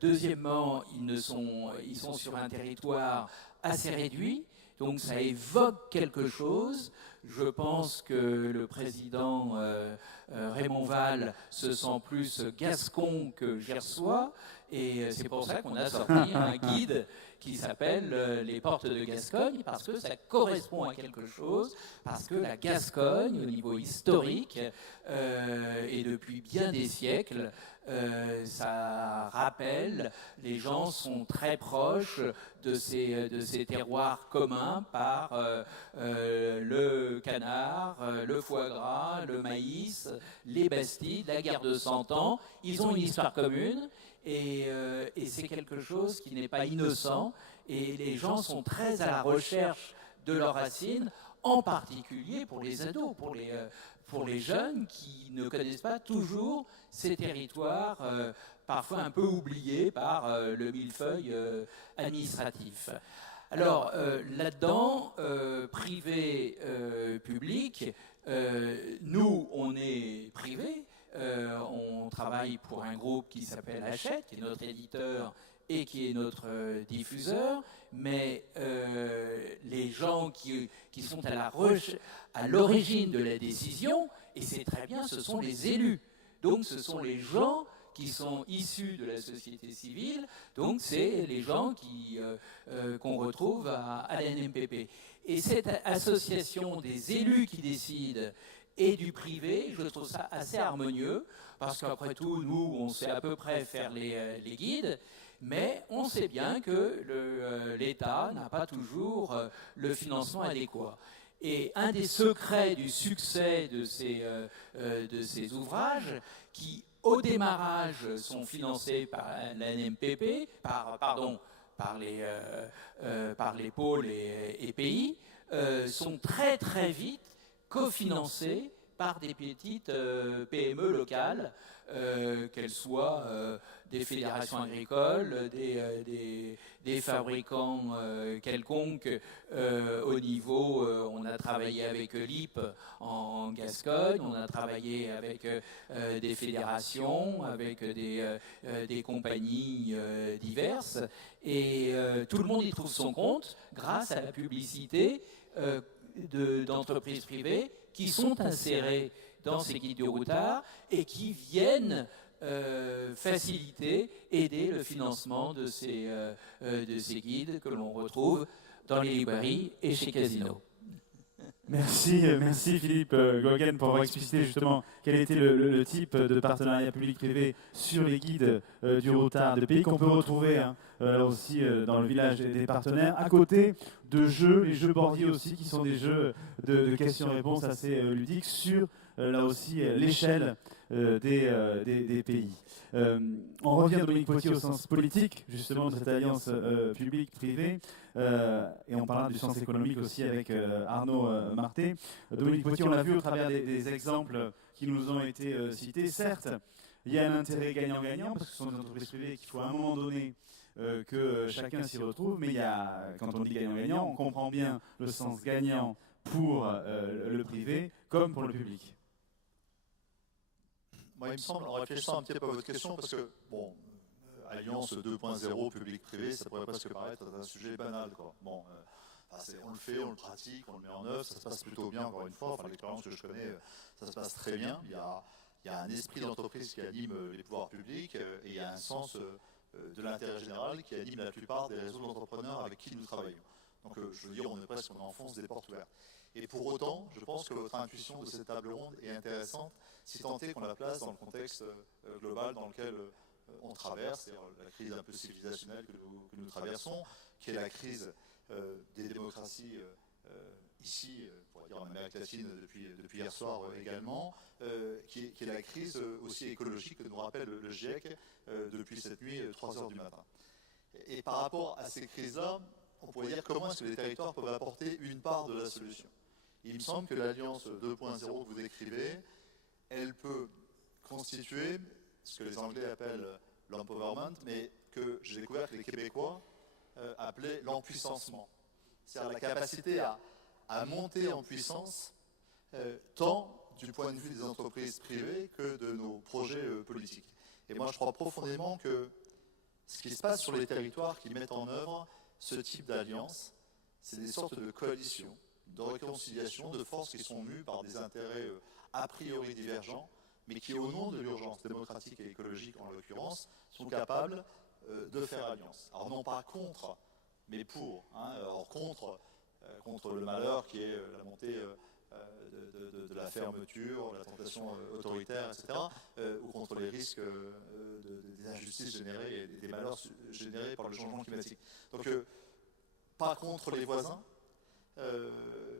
Deuxièmement, ils sont sur un territoire assez réduit, donc ça évoque quelque chose. Je pense que le président Raymond Val se sent plus gascon que gersois, et c'est pour ça qu'on a sorti un guide qui s'appelle Les Portes de Gascogne, parce que ça correspond à quelque chose, parce que la Gascogne, au niveau historique, et depuis bien des siècles, ça rappelle, les gens sont très proches de ces terroirs communs par le canard, le foie gras, le maïs, les Bastides, la guerre de 100 ans. Ils ont une histoire commune. Et c'est quelque chose qui n'est pas innocent, et les gens sont très à la recherche de leurs racines, en particulier pour les ados, pour les jeunes qui ne connaissent pas toujours ces territoires, parfois un peu oubliés par le millefeuille administratif. Alors là-dedans, privé, public, nous on est privé. On travaille pour un groupe qui s'appelle Hachette, qui est notre éditeur et qui est notre diffuseur, mais les gens qui sont à l'origine de la décision, et c'est très bien, ce sont les élus. Donc ce sont les gens qui sont issus de la société civile, donc c'est les gens qu'on retrouve à la NMPP. Et cette association des élus qui décident et du privé, je trouve ça assez harmonieux, parce qu'après tout, nous, on sait à peu près faire les guides, mais on sait bien que l'État n'a pas toujours le financement adéquat. Et un des secrets du succès de ces ouvrages, qui au démarrage sont financés par l'ANMPP, par les pôles et pays, sont très très vite cofinancés par des petites PME locales, qu'elles soient des fédérations agricoles, des fabricants quelconques. Au niveau, on a travaillé avec l'IP en Gascogne, on a travaillé avec des fédérations, avec des compagnies diverses, et tout le monde y trouve son compte grâce à la publicité d'entreprises privées qui sont insérées dans ces guides du routard et qui viennent faciliter, aider le financement de ces guides que l'on retrouve dans les librairies et chez Casino. Merci Philippe Gogen pour avoir explicité justement quel était le type de partenariat public-privé sur les guides du routard de pays qu'on peut retrouver là aussi dans le village des partenaires, à côté de jeux, les jeux bordiers aussi, qui sont des jeux de questions-réponses assez ludiques sur là aussi l'échelle des pays. On revient, Dominique Potier, au sens politique justement de cette alliance publique-privée, et on parlera du sens économique aussi avec Arnaud Marté. Dominique Potier, on l'a vu au travers des exemples qui nous ont été cités. Certes, il y a un intérêt gagnant-gagnant, parce que ce sont des entreprises privées qu'il faut à un moment donné que chacun s'y retrouve, mais il y a, quand on dit gagnant-gagnant, on comprend bien le sens gagnant pour le privé comme pour le public. Moi, il me semble, en réfléchissant un petit peu à votre question, parce que, bon, Alliance 2.0, public-privé, ça pourrait presque paraître un sujet banal, quoi. Bon, on le fait, on le pratique, on le met en œuvre, ça se passe plutôt bien, encore une fois. Enfin, l'expérience que je connais, ça se passe très bien. Il y a un esprit d'entreprise qui anime les pouvoirs publics, et il y a un sens de l'intérêt général qui anime la plupart des réseaux d'entrepreneurs avec qui nous travaillons. Donc, je veux dire, on enfonce des portes ouvertes. Et pour autant, je pense que votre intuition de cette table ronde est intéressante, si tant est qu'on la place dans le contexte global dans lequel on traverse, c'est-à-dire la crise un peu civilisationnelle que nous traversons, qui est la crise des démocraties ici, on pourrait dire en Amérique latine depuis hier soir également, qui est la crise aussi écologique que nous rappelle le GIEC depuis cette nuit, 3 heures du matin. Et par rapport à ces crises-là, on pourrait dire comment est-ce que les territoires peuvent apporter une part de la solution. Il me semble que l'Alliance 2.0 que vous décrivez, elle peut constituer ce que les Anglais appellent l'empowerment, mais que j'ai découvert que les Québécois appelaient l'empuissancement. C'est-à-dire la capacité à monter en puissance, tant du point de vue des entreprises privées que de nos projets politiques. Et moi, je crois profondément que ce qui se passe sur les territoires qui mettent en œuvre ce type d'alliance, c'est des sortes de coalitions, de réconciliation, de forces qui sont mues par des intérêts a priori divergents, mais qui, au nom de l'urgence démocratique et écologique en l'occurrence, sont capables de faire alliance. Alors non pas contre, mais pour. Alors contre le malheur qui est la montée de la fermeture, de la tentation autoritaire, etc., ou contre les risques des injustices générées et des malheurs générés par le changement climatique. Donc, pas contre les voisins,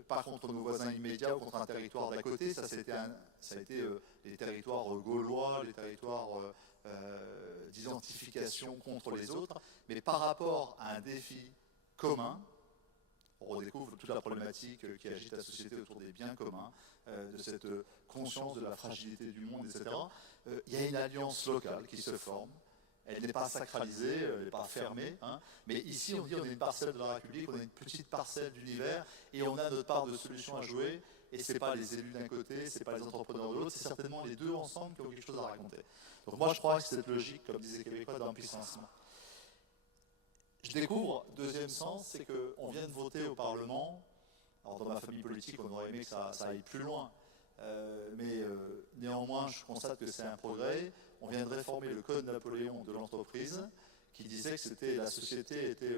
pas contre nos voisins immédiats ou contre un territoire d'à côté, ça a été les territoires gaulois, les territoires d'identification contre les autres, mais par rapport à un défi commun, on redécouvre toute la problématique qui agite la société autour des biens communs, de cette conscience de la fragilité du monde, etc. Il y a une alliance locale qui se forme. Elle n'est pas sacralisée, elle n'est pas fermée. Mais ici, on dit on est une parcelle de la République, on est une petite parcelle d'univers, et on a notre part de solution à jouer. Et ce n'est pas les élus d'un côté, ce n'est pas les entrepreneurs de l'autre, c'est certainement les deux ensemble qui ont quelque chose à raconter. Donc moi, je crois que c'est cette logique, comme disaient les Québécois, d'empuissancement. Je découvre, deuxième sens, c'est qu'on vient de voter au Parlement. Alors dans ma famille politique, on aurait aimé que ça aille plus loin. Mais néanmoins, je constate que c'est un progrès. On vient de réformer le code Napoléon de l'entreprise, qui disait que la société était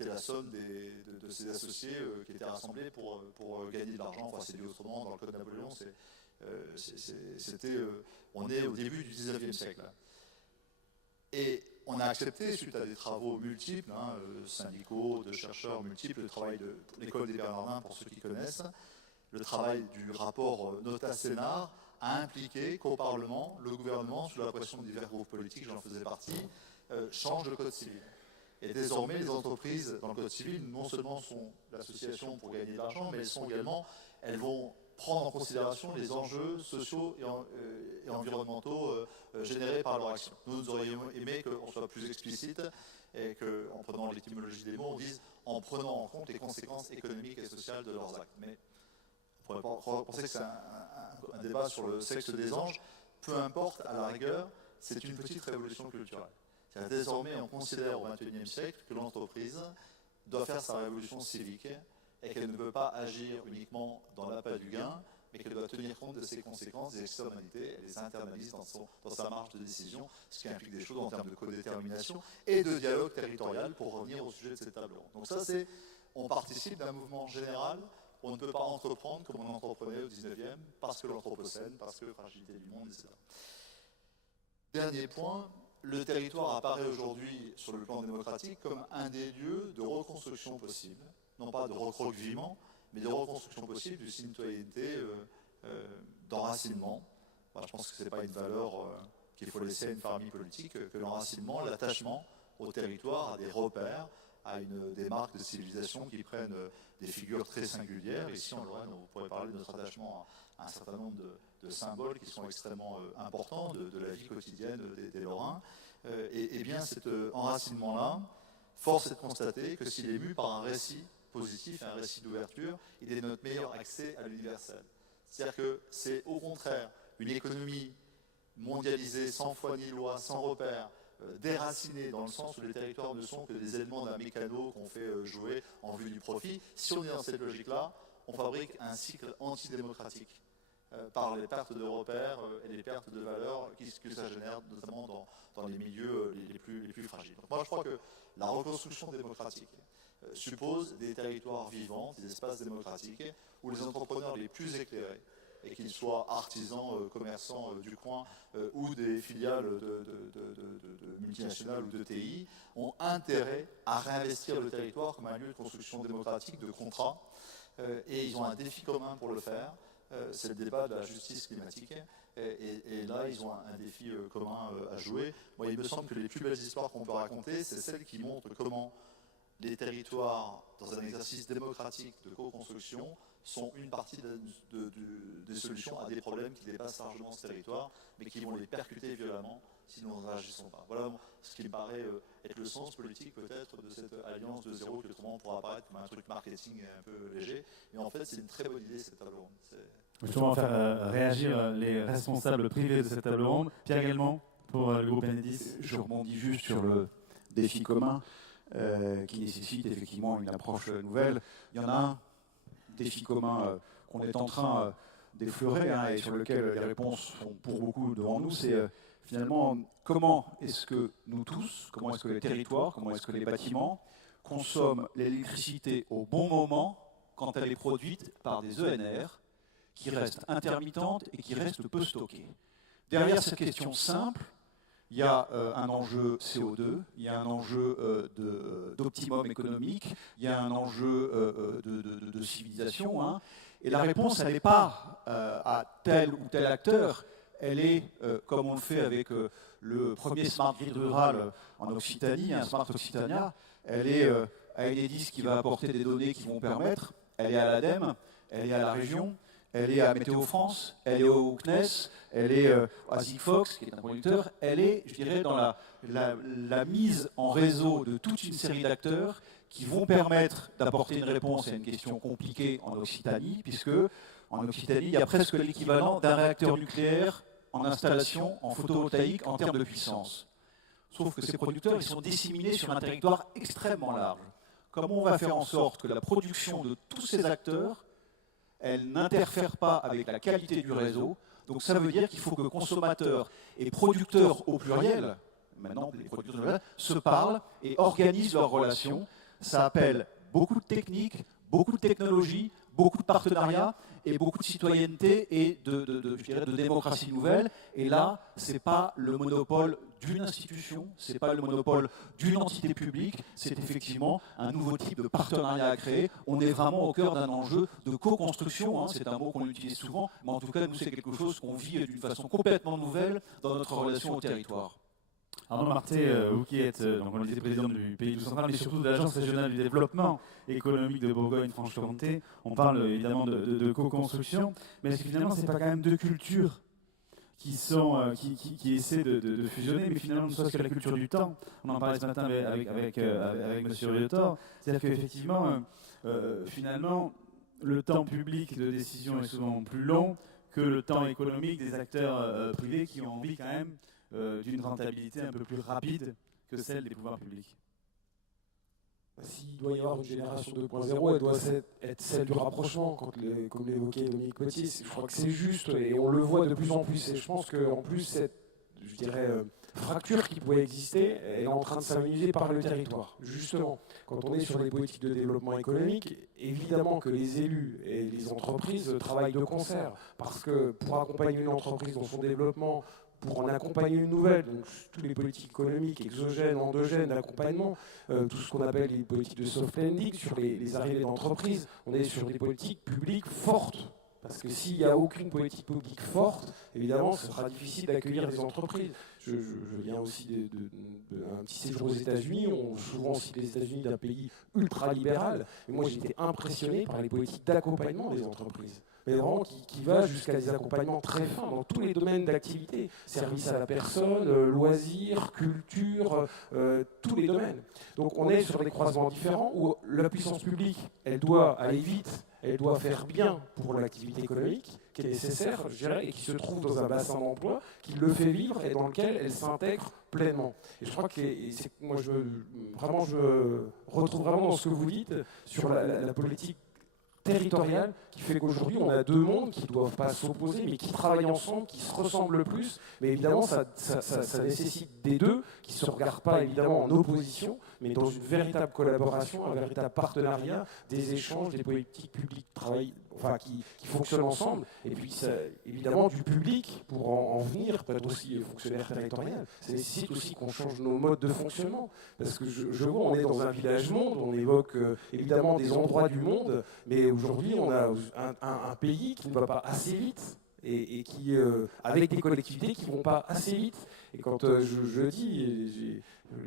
la somme de ses associés qui étaient rassemblés pour gagner de l'argent. Enfin, c'est dit autrement, dans le code Napoléon, on est au début du 19e siècle. Et on a accepté, suite à des travaux multiples, syndicaux, de chercheurs multiples, le travail de l'école des Bernardins, pour ceux qui connaissent, le travail du rapport Nota-Sénart a impliqué qu'au Parlement, le gouvernement, sous la pression de divers groupes politiques, j'en faisais partie, change le Code civil. Et désormais, les entreprises dans le Code civil, non seulement sont l'association pour gagner de l'argent, mais elles vont prendre en considération les enjeux sociaux et environnementaux générés par leur action. Nous aurions aimé qu'on soit plus explicite et qu'en prenant l'étymologie des mots, on dise en prenant en compte les conséquences économiques et sociales de leurs actes. Mais on pourrait penser que c'est un débat sur le sexe des anges. Peu importe, à la rigueur, c'est une petite révolution culturelle. Désormais, on considère au XXIe siècle que l'entreprise doit faire sa révolution civique et qu'elle ne peut pas agir uniquement dans l'appât du gain, mais qu'elle doit tenir compte de ses conséquences, des externalités, elle les internalise dans sa marge de décision, ce qui implique des choses en termes de codétermination et de dialogue territorial, pour revenir au sujet de cette table ronde. Donc ça, on participe d'un mouvement général. On ne peut pas entreprendre comme on entreprenait au 19e, parce que l'anthropocène, parce que fragilité du monde, etc. Dernier point, le territoire apparaît aujourd'hui sur le plan démocratique comme un des lieux de reconstruction possible, non pas de recroquevillement, mais de reconstruction possible, de citoyenneté, d'enracinement. Enfin, je pense que ce n'est pas une valeur qu'il faut laisser à une famille politique, que l'enracinement, l'attachement au territoire, à des repères, à des marques de civilisation qui prennent des figures très singulières. Ici, en Lorraine, on pourrait parler de notre attachement à un certain nombre de symboles qui sont extrêmement importants de la vie quotidienne des Lorrains. Et bien, cet enracinement-là, force est de constater que s'il est mu par un récit positif, un récit d'ouverture, il est notre meilleur accès à l'universel. C'est-à-dire que c'est au contraire une économie mondialisée, sans foi ni loi, sans repères, déracinée, dans le sens où les territoires ne sont que des éléments d'un mécano qu'on fait jouer en vue du profit. Si on est dans cette logique-là, on fabrique un cycle antidémocratique par les pertes de repères et les pertes de valeurs que ça génère, notamment dans les milieux les plus fragiles. Donc moi, je crois que la reconstruction démocratique suppose des territoires vivants, des espaces démocratiques, où les entrepreneurs les plus éclairés, et qu'ils soient artisans, commerçants du coin ou des filiales de multinationales ou de TI, ont intérêt à réinvestir le territoire comme un lieu de construction démocratique, de contrat, et ils ont un défi commun pour le faire, c'est le débat de la justice climatique, et là ils ont un défi commun à jouer. Moi, il me semble que les plus belles histoires qu'on peut raconter, c'est celles qui montrent comment les territoires, dans un exercice démocratique de co-construction, sont une partie des solutions à des problèmes qui dépassent largement ce territoire, mais qui vont les percuter violemment si nous ne réagissons pas. Voilà ce qui me paraît être le sens politique peut-être de cette alliance de zéro, qui autrement pourra apparaître comme un truc marketing un peu léger, mais en fait c'est une très bonne idée cette table ronde. Justement, faire réagir les responsables privés de cette table ronde. Pierre également, pour le groupe Enedis. Je rebondis juste sur le défi commun qui nécessite effectivement une approche nouvelle. Il y en a un défi commun qu'on est en train d'effleurer et sur lequel les réponses sont pour beaucoup devant nous, c'est finalement comment est-ce que nous tous, comment est-ce que les territoires, comment est-ce que les bâtiments consomment l'électricité au bon moment quand elle est produite par des ENR qui restent intermittentes et qui restent peu stockées. Derrière cette question simple, il y a un enjeu CO2, il y a un enjeu d'optimum économique, il y a un enjeu de civilisation. Hein. Et la réponse, elle n'est pas à tel ou tel acteur, elle est, comme on le fait avec le premier Smart Grid rural en Occitanie, un Smart Occitania, elle est à Enedis qui va apporter des données qui vont permettre, elle est à l'ADEME, elle est à la région, elle est à Météo France, elle est au CNES, elle est à Sigfox, qui est un producteur, elle est, je dirais, dans la mise en réseau de toute une série d'acteurs qui vont permettre d'apporter une réponse à une question compliquée en Occitanie, puisque en Occitanie, il y a presque l'équivalent d'un réacteur nucléaire en installation en photovoltaïque en termes de puissance. Sauf que ces producteurs, ils sont disséminés sur un territoire extrêmement large. Comment on va faire en sorte que la production de tous ces acteurs, elle n'interfère pas avec la qualité du réseau? Donc ça veut dire qu'il faut que consommateurs et producteurs au pluriel, maintenant les producteurs se parlent et organisent leurs relations. Ça appelle beaucoup de techniques, beaucoup de technologies, beaucoup de partenariats, et beaucoup de citoyenneté et je dirais, de démocratie nouvelle. Et là, ce n'est pas le monopole d'une institution, ce n'est pas le monopole d'une entité publique, c'est effectivement un nouveau type de partenariat à créer. On est vraiment au cœur d'un enjeu de co-construction, hein, c'est un mot qu'on utilise souvent, mais en tout cas, nous, c'est quelque chose qu'on vit d'une façon complètement nouvelle dans notre relation au territoire. Arnaud Marté, vous qui êtes, donc on le disait, président du Pays du Central, mais surtout de l'Agence régionale du développement économique de Bourgogne-Franche-Comté, on parle évidemment de co-construction, mais est-ce que finalement, ce n'est pas quand même deux cultures qui essaient de fusionner, mais finalement, ne soit-ce que la culture du temps. On en parlait ce matin avec M. Riotor. C'est-à-dire qu'effectivement, finalement, le temps public de décision est souvent plus long que le temps économique des acteurs privés qui ont envie quand même d'une rentabilité un peu plus rapide que celle des pouvoirs publics. S'il doit y avoir une génération 2.0, elle doit être celle du rapprochement, comme l'évoquait Dominique Potier. Je crois que c'est juste et on le voit de plus en plus. Et je pense qu'en plus, cette fracture qui pouvait exister, elle est en train de s'amuser par le territoire. Justement, quand on est sur les politiques de développement économique, évidemment que les élus et les entreprises travaillent de concert. Parce que pour accompagner une entreprise dans son développement, pour en accompagner une nouvelle, donc toutes les politiques économiques, exogènes, endogènes, d'accompagnement, tout ce qu'on appelle les politiques de soft landing, sur les arrivées d'entreprises, on est sur des politiques publiques fortes. Parce que s'il n'y a aucune politique publique forte, évidemment, ce sera difficile d'accueillir des entreprises. Je viens aussi d'un petit séjour aux États-Unis. On souvent cite les États-Unis d'un pays ultra-libéral. Et moi, j'étais impressionné par les politiques d'accompagnement des entreprises. Mais vraiment qui va jusqu'à des accompagnements très fins dans tous les domaines d'activité. Service à la personne, loisirs, culture, tous les domaines. Donc on est sur des croisements différents où la puissance publique, elle doit aller vite, elle doit faire bien pour l'activité économique qui est nécessaire, je dirais, et qui se trouve dans un bassin d'emploi qui le fait vivre et dans lequel elle s'intègre pleinement. Et je crois que moi, je me retrouve vraiment dans ce que vous dites sur la politique territoriale qui fait qu'aujourd'hui on a deux mondes qui ne doivent pas s'opposer mais qui travaillent ensemble, qui se ressemblent le plus, mais évidemment ça nécessite des deux qui ne se regardent pas évidemment en opposition mais dans une véritable collaboration, un véritable partenariat, des échanges, des politiques publiques qui fonctionnent ensemble et puis évidemment du public pour en venir, peut-être aussi fonctionnaire territorial. Ça nécessite aussi qu'on change nos modes de fonctionnement parce que je vois on est dans un village monde, on évoque évidemment des endroits du monde mais aujourd'hui on a un pays qui ne va pas assez vite et qui avec des collectivités qui ne vont pas assez vite. Et quand je dis, j'ai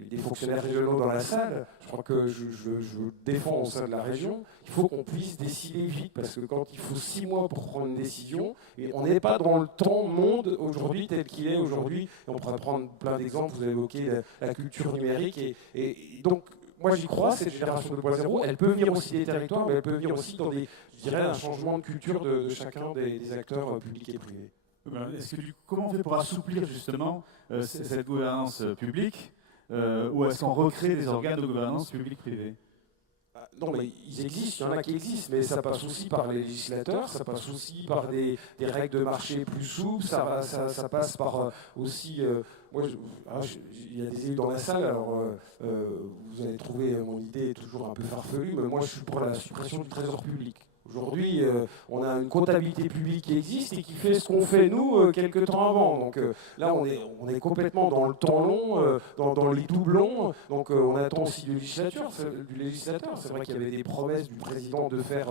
des fonctionnaires régionaux dans la salle, je crois que je défends au sein de la région, il faut qu'on puisse décider vite, parce que quand il faut 6 mois pour prendre une décision, et on n'est pas dans le temps monde aujourd'hui tel qu'il est aujourd'hui, et on pourrait prendre plein d'exemples, vous avez évoqué la culture numérique, et donc moi j'y crois, cette génération 2.0, elle peut venir aussi des territoires, mais elle peut venir aussi dans un changement de culture de chacun des acteurs publics et privés. Comment on fait pour assouplir justement cette gouvernance publique ou est-ce qu'on recrée des organes de gouvernance publique-privée? Non, mais ils existent, il y en a qui existent, mais ça passe aussi par les législateurs, ça passe aussi par des règles de marché plus souples, ça passe par aussi... il y a des élus dans la salle, alors vous allez trouver mon idée toujours un peu farfelue, mais moi je suis pour la suppression du trésor public. Aujourd'hui, on a une comptabilité publique qui existe et qui fait ce qu'on fait, nous, quelques temps avant. Donc là, on est complètement dans le temps long, dans les doublons. Donc on attend aussi du législateur. C'est vrai qu'il y avait des promesses du président de faire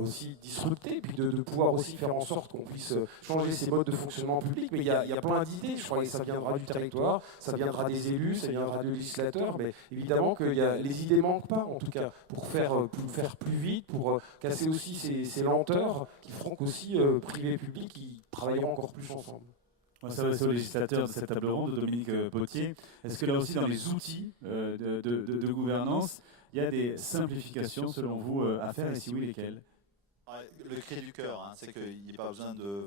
aussi disrupter, puis de pouvoir aussi faire en sorte qu'on puisse changer ces modes de fonctionnement public. Mais il y a plein d'idées. Je crois que ça viendra du territoire, ça viendra des élus, ça viendra du législateur. Mais évidemment que les idées ne manquent pas, en tout cas, pour faire plus vite, pour casser aussi ces lenteurs qui feront qu'aussi privé et public qui travailleront encore plus ensemble. C'est au législateur de cette table ronde, Dominique Potier. Est-ce que là aussi, dans les outils de gouvernance, il y a des simplifications, selon vous, à faire, et si oui, lesquelles? Le cri du cœur, c'est qu'il n'y ait pas besoin de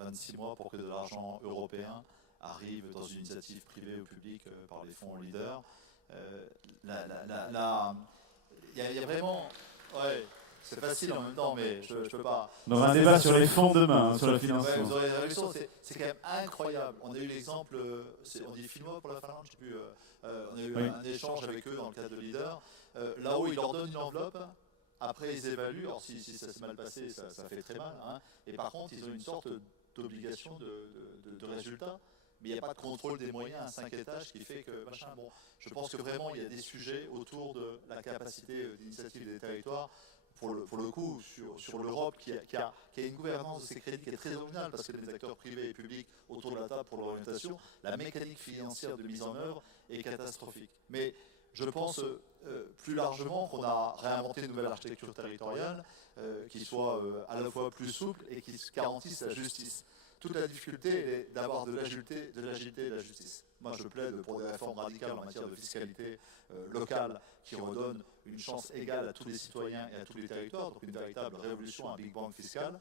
24-26 mois pour que de l'argent européen arrive dans une initiative privée ou publique par les fonds leaders. Il y a vraiment... Ouais. C'est facile en même temps, mais je ne peux pas. Dans un débat sur les fonds demain, sur le financement. Ouais, vous aurez la raison, c'est quand même incroyable. On a eu l'exemple, on dit Finmo pour la Finlande, je ne sais plus. On a eu un échange avec eux dans le cadre de Leader. Là-haut, ils leur donnent une enveloppe Après, ils évaluent. Alors, si ça s'est mal passé, ça fait très mal. Hein. Et par contre, ils ont une sorte d'obligation de résultat. Mais il n'y a pas de contrôle des moyens à 5 étages qui fait que, machin, bon, je pense que vraiment, il y a des sujets autour de la capacité d'initiative des territoires, pour le coup, sur l'Europe, qui a une gouvernance de ces crédits qui est très originale, parce que les acteurs privés et publics autour de la table pour l'orientation, la mécanique financière de mise en œuvre est catastrophique. Mais je pense plus largement qu'on a réinventé une nouvelle architecture territoriale qui soit à la fois plus souple et qui garantisse la justice. Toute la difficulté est d'avoir de l'agilité et de la justice. Moi, je plaide pour des réformes radicales en matière de fiscalité locale qui redonnent une chance égale à tous les citoyens et à tous les territoires, donc une véritable révolution, un Big Bang fiscal.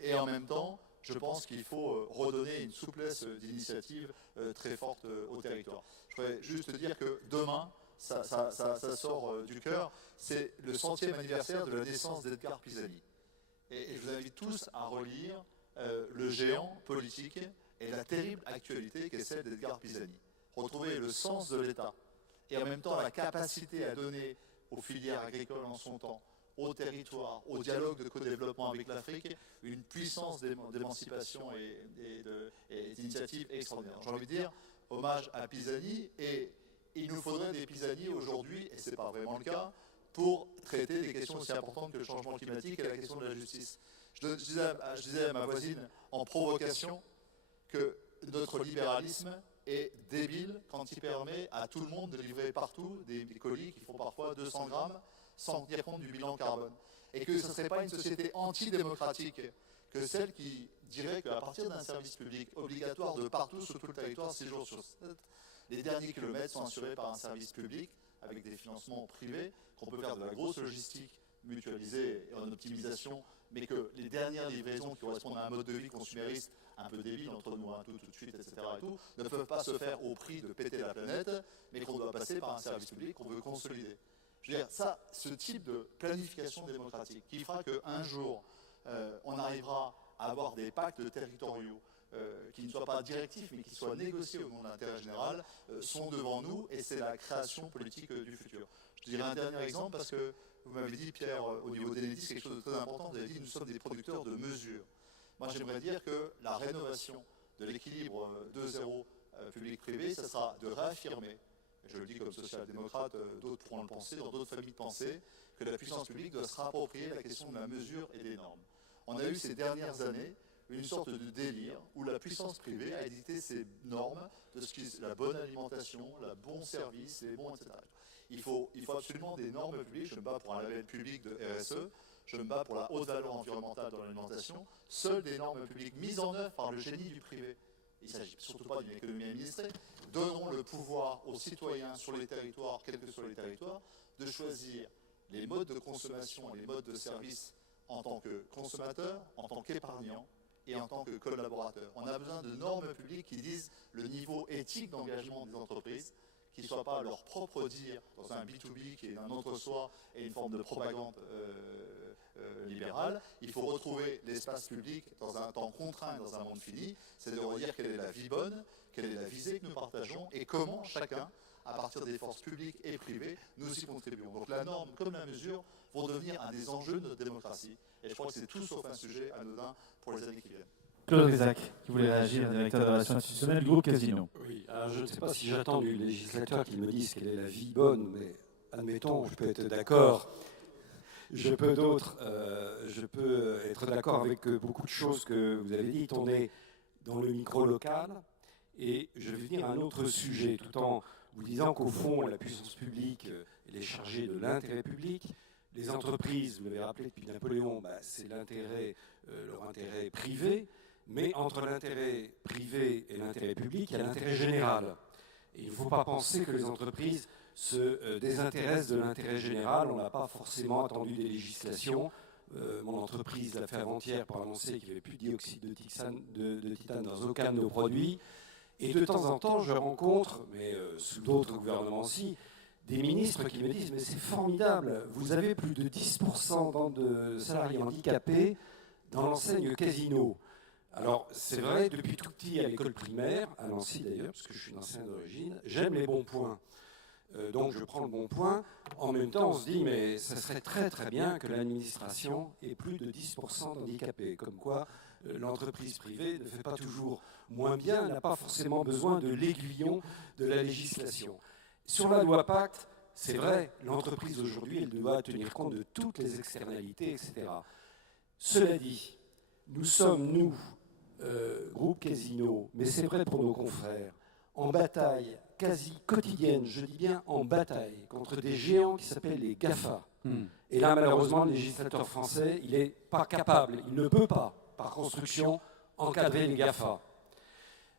Et en même temps, je pense qu'il faut redonner une souplesse d'initiative très forte aux territoires. Je voudrais juste dire que demain, ça sort du cœur, c'est le 100e anniversaire de la naissance d'Edgar Pisani. Et je vous invite tous à relire le géant politique et la terrible actualité qu'est celle d'Edgar Pisani. Retrouver le sens de l'État et en même temps la capacité à donner aux filières agricoles en son temps, aux territoires, au dialogue de co-développement avec l'Afrique, une puissance d'émancipation et d'initiative extraordinaire. J'ai envie de dire, hommage à Pisani, et il nous faudrait des Pisani aujourd'hui, et ce n'est pas vraiment le cas, pour traiter des questions aussi importantes que le changement climatique et la question de la justice. Je disais à ma voisine en provocation que notre libéralisme est débile quand il permet à tout le monde de livrer partout des colis qui font parfois 200 grammes sans tenir compte du bilan carbone. Et que ce ne serait pas une société antidémocratique que celle qui dirait qu'à partir d'un service public obligatoire de partout sur tout le territoire, 6 jours sur 7, les derniers kilomètres sont assurés par un service public avec des financements privés, qu'on peut faire de la grosse logistique mutualisée et en optimisation, mais que les dernières livraisons qui correspondent à un mode de vie consumériste un peu débile entre nous, tout de suite, etc. et tout, ne peuvent pas se faire au prix de péter la planète, mais qu'on doit passer par un service public qu'on veut consolider. Je veux dire, ça, ce type de planification démocratique qui fera qu'un jour, on arrivera à avoir des pactes territoriaux qui ne soient pas directifs, mais qui soient négociés au nom de l'intérêt général, sont devant nous, et c'est la création politique du futur. Je dirais un dernier exemple, parce que vous m'avez dit, Pierre, au niveau d'Enedis, quelque chose de très important, vous avez dit, nous sommes des producteurs de mesures. Moi, j'aimerais dire que la rénovation de l'équilibre 2-0 public-privé, ça sera de réaffirmer, je le dis comme social-démocrate, d'autres pourront le penser, dans d'autres familles de pensée, que la puissance publique doit se réapproprier la question de la mesure et des normes. On a eu ces dernières années une sorte de délire où la puissance privée a édité ses normes de ce qui est la bonne alimentation, le bon service, les bons, etc. Il faut absolument des normes publiques. Je me bats pour un label public de RSE, je me bats pour la haute valeur environnementale dans l'alimentation. Seules des normes publiques mises en œuvre par le génie du privé, il ne s'agit surtout pas d'une économie administrée, donneront le pouvoir aux citoyens sur les territoires, quels que soient les territoires, de choisir les modes de consommation et les modes de service en tant que consommateur, en tant qu'épargnant et en tant que collaborateur. On a besoin de normes publiques qui disent le niveau éthique d'engagement des entreprises, qui ne soient pas leur propre dire dans un B2B qui est un entre-soi et une forme de propagande libérale. Il faut retrouver l'espace public dans un temps contraint et dans un monde fini, c'est de redire quelle est la vie bonne, quelle est la visée que nous partageons et comment chacun, à partir des forces publiques et privées, nous y contribuons. Donc la norme comme la mesure vont devenir un des enjeux de notre démocratie. Et je crois que c'est tout sauf un sujet anodin pour les années qui viennent. Claude Rizac, qui voulait réagir, directeur de relations institutionnelles du groupe Casino. Oui, alors je ne sais pas si j'attends du législateur qu'il me dise quelle est la vie bonne, mais admettons, je peux être d'accord. Je peux être d'accord avec beaucoup de choses que vous avez dites. On est dans le micro-local, et je vais venir à un autre sujet, tout en vous disant qu'au fond, la puissance publique, elle est chargée de l'intérêt public. Les entreprises, vous l'avez rappelé depuis Napoléon, c'est leur intérêt privé. Mais entre l'intérêt privé et l'intérêt public, il y a l'intérêt général. Et il ne faut pas penser que les entreprises se désintéressent de l'intérêt général. On n'a pas forcément attendu des législations. Mon entreprise l'a fait avant-hier pour annoncer qu'il n'y avait plus de dioxyde de titane dans aucun de nos produits. Et de temps en temps, je rencontre, mais sous d'autres gouvernements aussi, des ministres qui me disent « mais c'est formidable, vous avez plus de 10% de salariés handicapés dans l'enseigne Casino ». Alors, c'est vrai, depuis tout petit à l'école primaire, à Nancy d'ailleurs, parce que je suis nancéen d'origine, j'aime les bons points. Donc je prends le bon point. En même temps, on se dit, mais ça serait très très bien que l'administration ait plus de 10% d'handicapés. Comme quoi, l'entreprise privée ne fait pas toujours moins bien, n'a pas forcément besoin de l'aiguillon de la législation. Sur la loi Pacte, c'est vrai, l'entreprise aujourd'hui, elle doit tenir compte de toutes les externalités, etc. Cela dit, nous sommes, nous, groupe Casino, mais c'est vrai pour nos confrères, en bataille quasi quotidienne, je dis bien en bataille, contre des géants qui s'appellent les GAFA. Et là, malheureusement, le législateur français, il n'est pas capable, il ne peut pas, par construction, encadrer les GAFA.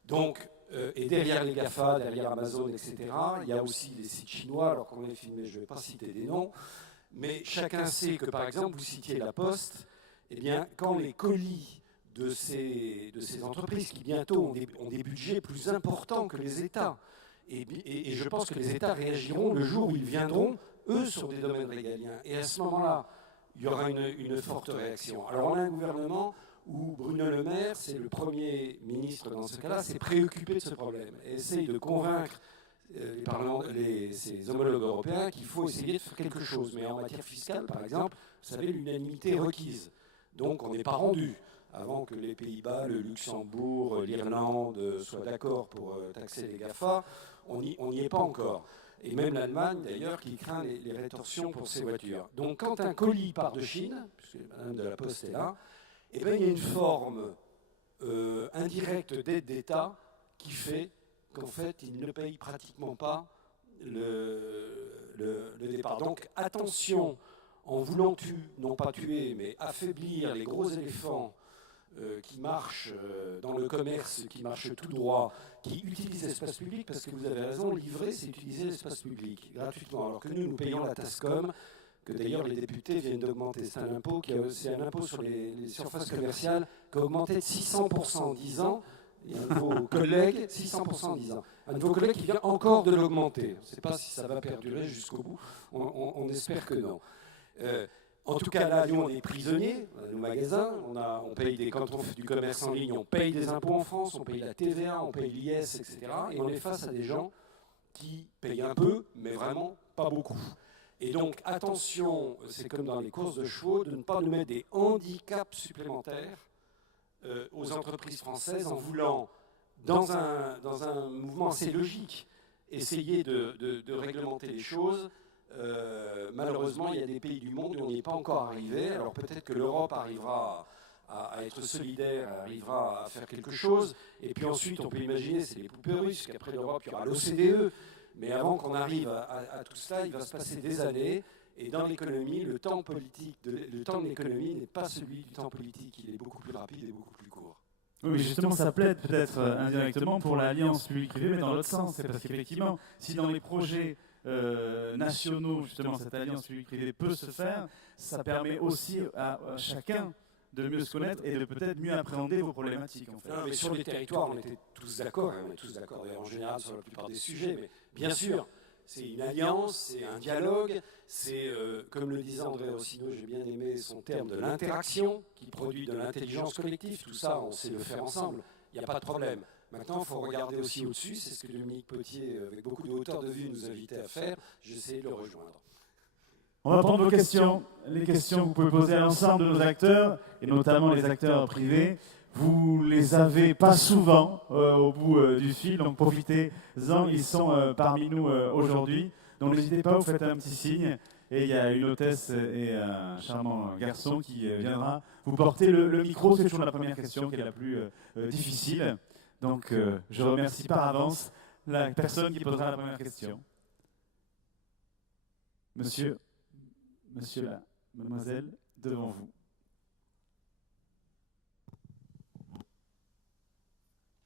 Donc, et derrière les GAFA, derrière Amazon, etc., il y a aussi les sites chinois, alors qu'on est filmé, je ne vais pas citer des noms, mais chacun sait que, par exemple, vous citiez La Poste, eh bien, quand les colis de ces entreprises qui bientôt ont des budgets plus importants que les États, et je pense que les États réagiront le jour où ils viendront, eux, sur des domaines régaliens. Et à ce moment-là, il y aura une forte réaction. Alors on a un gouvernement où Bruno Le Maire, c'est le Premier ministre dans ce cas-là, s'est préoccupé de ce problème et essaye de convaincre ses homologues européens qu'il faut essayer de faire quelque chose. Mais en matière fiscale, par exemple, vous savez, l'unanimité est requise. Donc on n'est pas rendu avant que les Pays-Bas, le Luxembourg, l'Irlande soient d'accord pour taxer les GAFA. On n'y est pas encore. Et même l'Allemagne, d'ailleurs, qui craint les rétorsions pour ses voitures. Donc quand un colis part de Chine, puisque Madame de la Poste est là, eh bien, il y a une forme indirecte d'aide d'État qui fait qu'en fait, il ne paye pratiquement pas le départ. Donc attention, en voulant non pas tuer, mais affaiblir les gros éléphants qui marchent dans le commerce, qui marchent tout droit, qui utilisent l'espace public, parce que vous avez raison, livrer, c'est utiliser l'espace public gratuitement, alors que nous payons la TASCOM, que d'ailleurs les députés viennent d'augmenter. C'est un impôt sur les surfaces commerciales qui a augmenté de 600% en 10 ans. Il y a un nouveau collègue, 600% en 10 ans. Un nouveau collègue qui vient encore de l'augmenter. On ne sait pas si ça va perdurer jusqu'au bout. On espère que non. En tout cas, là, nous, on est prisonniers, nos magasins, on paye quand on fait du commerce en ligne, on paye des impôts en France, on paye la TVA, on paye l'IS, etc. Et on est face à des gens qui payent un peu, mais vraiment pas beaucoup. Et donc, attention, c'est comme dans les courses de chevaux, de ne pas nous mettre des handicaps supplémentaires aux entreprises françaises en voulant, dans un mouvement assez logique, essayer de réglementer les choses. Malheureusement, il y a des pays du monde où on n'y est pas encore arrivé. Alors peut-être que l'Europe arrivera à être solidaire, arrivera à faire quelque chose. Et puis ensuite, on peut imaginer, c'est les poupées russes, qu'après l'Europe, il y aura l'OCDE. Mais avant qu'on arrive à tout cela, il va se passer des années. Et dans l'économie, le temps de l'économie n'est pas celui du temps politique. Il est beaucoup plus rapide et beaucoup plus court. Oui, justement, ça plaide peut-être indirectement pour l'alliance publique-privée, mais dans l'autre sens. C'est parce qu'effectivement, si dans les projets nationaux, justement, cette alliance publique-privée peut se faire, ça permet aussi à chacun de mieux se connaître et de peut-être mieux appréhender vos problématiques. En fait. Non, mais sur les territoires, on était tous d'accord, on est tous d'accord en général sur la plupart des sujets, mais bien sûr, c'est une alliance, c'est un dialogue, c'est, comme le disait André Rossino, j'ai bien aimé son terme, de l'interaction qui produit de l'intelligence collective. Tout ça, on sait le faire ensemble, il n'y a pas de problème. Maintenant, il faut regarder aussi au-dessus, c'est ce que Dominique Potier, avec beaucoup de hauteur de vue, nous invitait à faire. J'essaie de le rejoindre. On va prendre vos questions, les questions que vous pouvez poser à l'ensemble de nos acteurs, et notamment les acteurs privés. Vous les avez pas souvent au bout du fil, donc profitez-en, ils sont parmi nous aujourd'hui. Donc n'hésitez pas, vous faites un petit signe, et il y a une hôtesse et un charmant garçon qui viendra vous porter le micro. C'est toujours la première question qui est la plus difficile. Donc je remercie par avance la personne qui posera la première question. Monsieur là, mademoiselle, devant vous.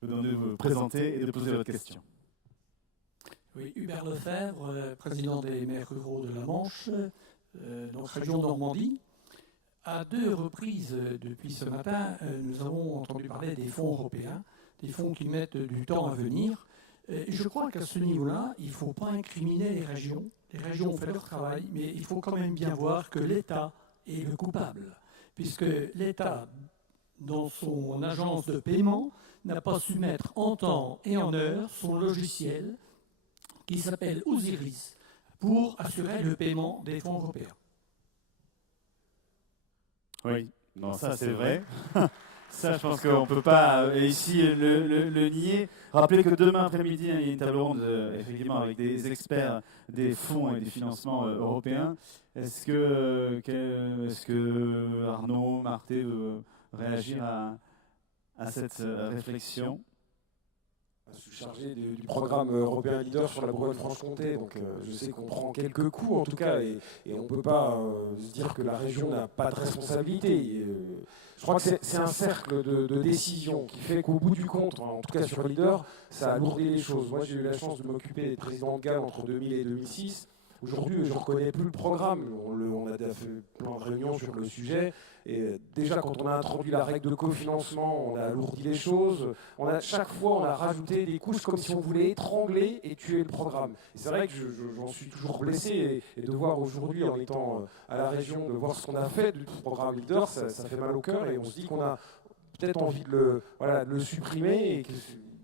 Je vous demande de vous présenter et de poser votre question. Oui, Hubert Lefebvre, président des maires ruraux de la Manche, donc région Normandie. À 2 reprises depuis ce matin, nous avons entendu parler des fonds européens, des fonds qui mettent du temps à venir. Et je crois qu'à ce niveau-là, il ne faut pas incriminer les régions. Les régions ont fait leur travail, mais il faut quand même bien voir que l'État est le coupable, puisque l'État, dans son agence de paiement, n'a pas su mettre en temps et en heure son logiciel qui s'appelle Osiris, pour assurer le paiement des fonds européens. Oui, non, ça c'est vrai. Ça, je pense qu'on ne peut pas ici le nier. Rappelez que demain après-midi, il y a une table ronde effectivement avec des experts des fonds et des financements européens. Est-ce que Arnaud, Marté veut réagir à cette réflexion? Je suis chargé du programme européen leader sur la Bourgogne-Franche-Comté, donc je sais qu'on prend quelques coups en tout cas, et on ne peut pas se dire que la région n'a pas de responsabilité. Je crois que c'est un cercle de décisions qui fait qu'au bout du compte, en tout cas sur leader, ça alourdit les choses. Moi j'ai eu la chance de m'occuper des présidents de GAL entre 2000 et 2006. Aujourd'hui, je ne reconnais plus le programme. On a fait plein de réunions sur le sujet. Et déjà, quand on a introduit la règle de cofinancement, on a alourdi les choses. Chaque fois, on a rajouté des couches comme si on voulait étrangler et tuer le programme. Et c'est vrai que j'en suis toujours blessé. Et de voir aujourd'hui, en étant à la région, de voir ce qu'on a fait du programme Leader, ça fait mal au cœur. Et on se dit qu'on a peut-être envie de le supprimer. Et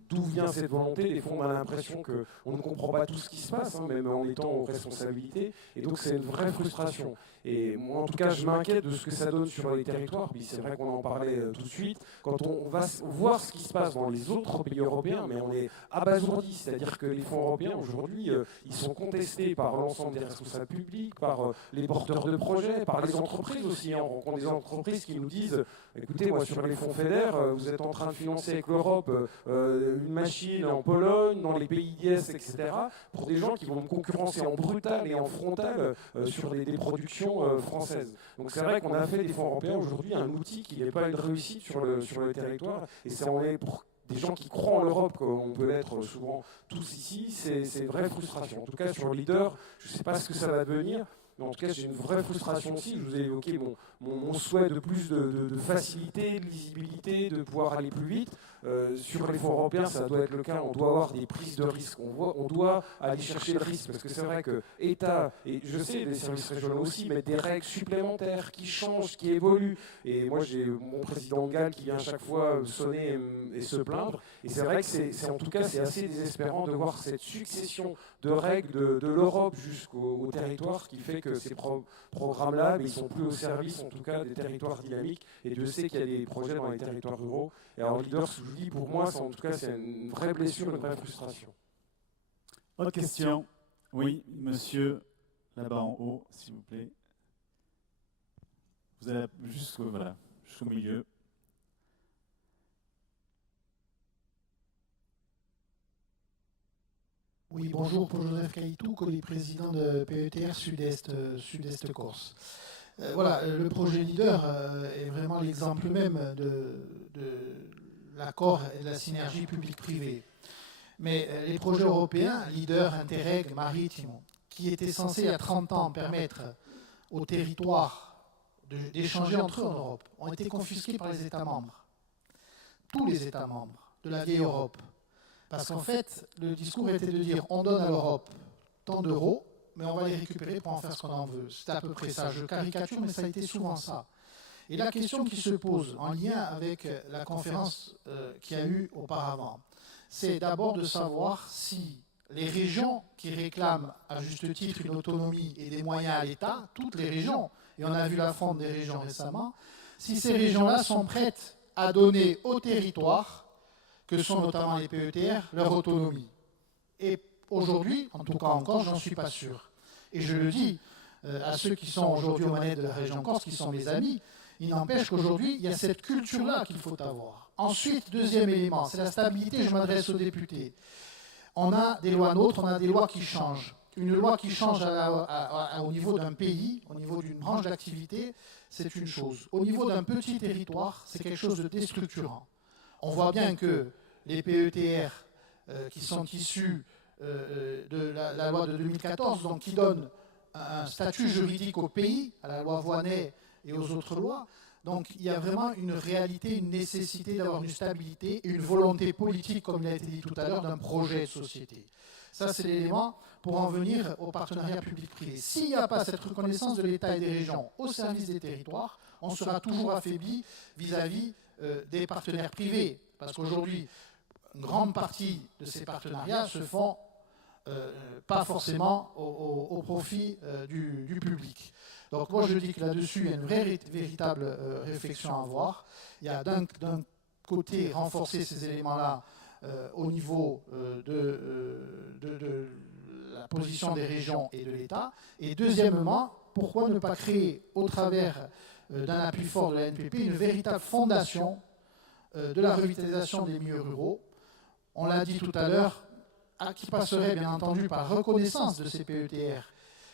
d'où vient cette volonté? Des fois, on a l'impression qu'on ne comprend pas tout ce qui se passe, même en étant aux responsabilités. Et donc, c'est une vraie frustration. Et moi, en tout cas, je m'inquiète de ce que ça donne sur les territoires. Puis c'est vrai qu'on en parlait tout de suite. Quand on va voir ce qui se passe dans les autres pays européens, mais on est abasourdi. C'est-à-dire que les fonds européens, aujourd'hui, ils sont contestés par l'ensemble des responsables publics, par les porteurs de projets, par les entreprises aussi. On rencontre des entreprises qui nous disent « Écoutez, moi, sur les fonds FEDER, vous êtes en train de financer avec l'Europe une machine en Pologne, dans les pays d'IS, etc. » pour des gens qui vont me concurrencer en brutal et en frontal sur des productions françaises. Donc c'est vrai qu'on a fait des fonds européens aujourd'hui un outil qui n'est pas une réussite sur le territoire, et on est pour des gens qui croient en l'Europe, comme on peut l'être souvent tous ici, c'est une vraie frustration. En tout cas sur le leader, je ne sais pas ce que ça va devenir, mais en tout cas j'ai une vraie frustration aussi. Je vous ai évoqué mon souhait de plus de facilité, de lisibilité, de pouvoir aller plus vite. Sur les fonds européens, ça doit être le cas, on doit avoir des prises de risques, on doit aller chercher le risque, parce que c'est vrai que État, et je sais, les services régionaux aussi, mettent des règles supplémentaires qui changent, qui évoluent, et moi j'ai mon président GAL qui vient chaque fois sonner et se plaindre, et c'est vrai que en tout cas c'est assez désespérant de voir cette succession de règles de l'Europe jusqu'au territoire qui fait que ces programmes-là, ils ne sont plus au service en tout cas des territoires dynamiques, et Dieu sait qu'il y a des projets dans les territoires ruraux. Et alors, leader, je vous dis, pour moi, en tout cas, c'est une vraie blessure, une vraie frustration. Autre question? Oui, monsieur, là-bas en haut, s'il vous plaît. Vous allez jusqu'au milieu. Oui, bonjour, pour Joseph Caïtou, co-président de PETR Sud-Est Corse. Voilà, le projet Leader est vraiment l'exemple même de l'accord et de la synergie publique-privée. Mais les projets européens, Leader, Interreg, Maritimo, qui étaient censés il y a 30 ans permettre aux territoires d'échanger entre eux en Europe, ont été confisqués par les États membres. Tous les États membres de la vieille Europe. Parce qu'en fait, le discours était de dire on donne à l'Europe tant d'euros, mais on va les récupérer pour en faire ce qu'on en veut. C'était à peu près ça. Je caricature, mais ça a été souvent ça. Et la question qui se pose en lien avec la conférence qu'il y a eu auparavant, c'est d'abord de savoir si les régions qui réclament à juste titre une autonomie et des moyens à l'État, toutes les régions, et on a vu la fonte des régions récemment, si ces régions-là sont prêtes à donner aux territoires, que sont notamment les PETR, leur autonomie. Et aujourd'hui, en tout cas encore, j'en suis pas sûr. Et je le dis à ceux qui sont aujourd'hui aux manettes de la région Corse, qui sont mes amis, il n'empêche qu'aujourd'hui, il y a cette culture-là qu'il faut avoir. Ensuite, deuxième élément, c'est la stabilité, je m'adresse aux députés. On a des lois nôtres, on a des lois qui changent. Une loi qui change au niveau d'un pays, au niveau d'une branche d'activité, c'est une chose. Au niveau d'un petit territoire, c'est quelque chose de déstructurant. On voit bien que les PETR qui sont issus de la loi de 2014, donc qui donnent un statut juridique au pays, à la loi Voynet et aux autres lois, donc il y a vraiment une réalité, une nécessité d'avoir une stabilité et une volonté politique, comme il a été dit tout à l'heure, d'un projet de société. Ça, c'est l'élément pour en venir au partenariat public-privé. S'il n'y a pas cette reconnaissance de l'État et des régions au service des territoires, on sera toujours affaibli vis-à-vis des partenaires privés. Parce qu'aujourd'hui, une grande partie de ces partenariats se font pas forcément au profit du public. Donc moi je dis que là-dessus, il y a une véritable réflexion à avoir. Il y a d'un côté renforcer ces éléments-là au niveau de la position des régions et de l'État. Et deuxièmement, pourquoi ne pas créer, au travers d'un appui fort de la NPP, une véritable fondation de la revitalisation des milieux ruraux. On l'a dit tout à l'heure, qui passerait bien entendu par reconnaissance de ces PETR.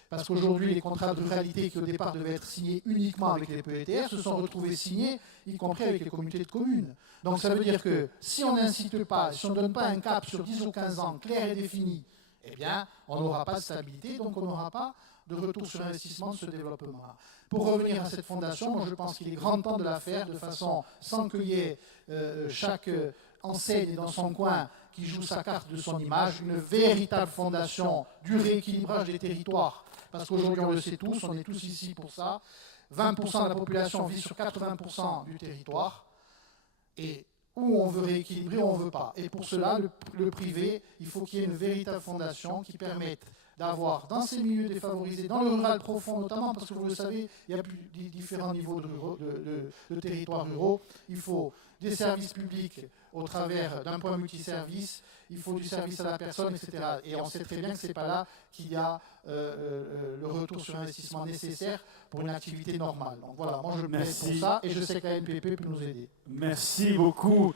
Parce qu'aujourd'hui, les contrats de ruralité qui au départ devaient être signés uniquement avec les PETR se sont retrouvés signés, y compris avec les communautés de communes. Donc ça veut dire que si on n'incite pas, si on ne donne pas un cap sur 10 ou 15 ans clair et défini, eh bien, on n'aura pas de stabilité, donc on n'aura pas de retour sur investissement de ce développement-là. Pour revenir à cette fondation, moi je pense qu'il est grand temps de la faire de façon sans qu'il y ait chaque enseigne dans son coin qui joue sa carte de son image, une véritable fondation du rééquilibrage des territoires. Parce qu'aujourd'hui, on le sait tous, on est tous ici pour ça. 20% de la population vit sur 80% du territoire. Et où on veut rééquilibrer, on ne veut pas. Et pour cela, le privé, il faut qu'il y ait une véritable fondation qui permette d'avoir dans ces milieux défavorisés, dans le rural profond notamment, parce que vous le savez, il y a différents niveaux de territoires ruraux. Il faut des services publics au travers d'un point multiservice, il faut du service à la personne, etc. Et on sait très bien que ce n'est pas là qu'il y a le retour sur investissement nécessaire pour une activité normale. Donc voilà, moi je me mets pour ça et je sais que la NPP peut nous aider. Merci beaucoup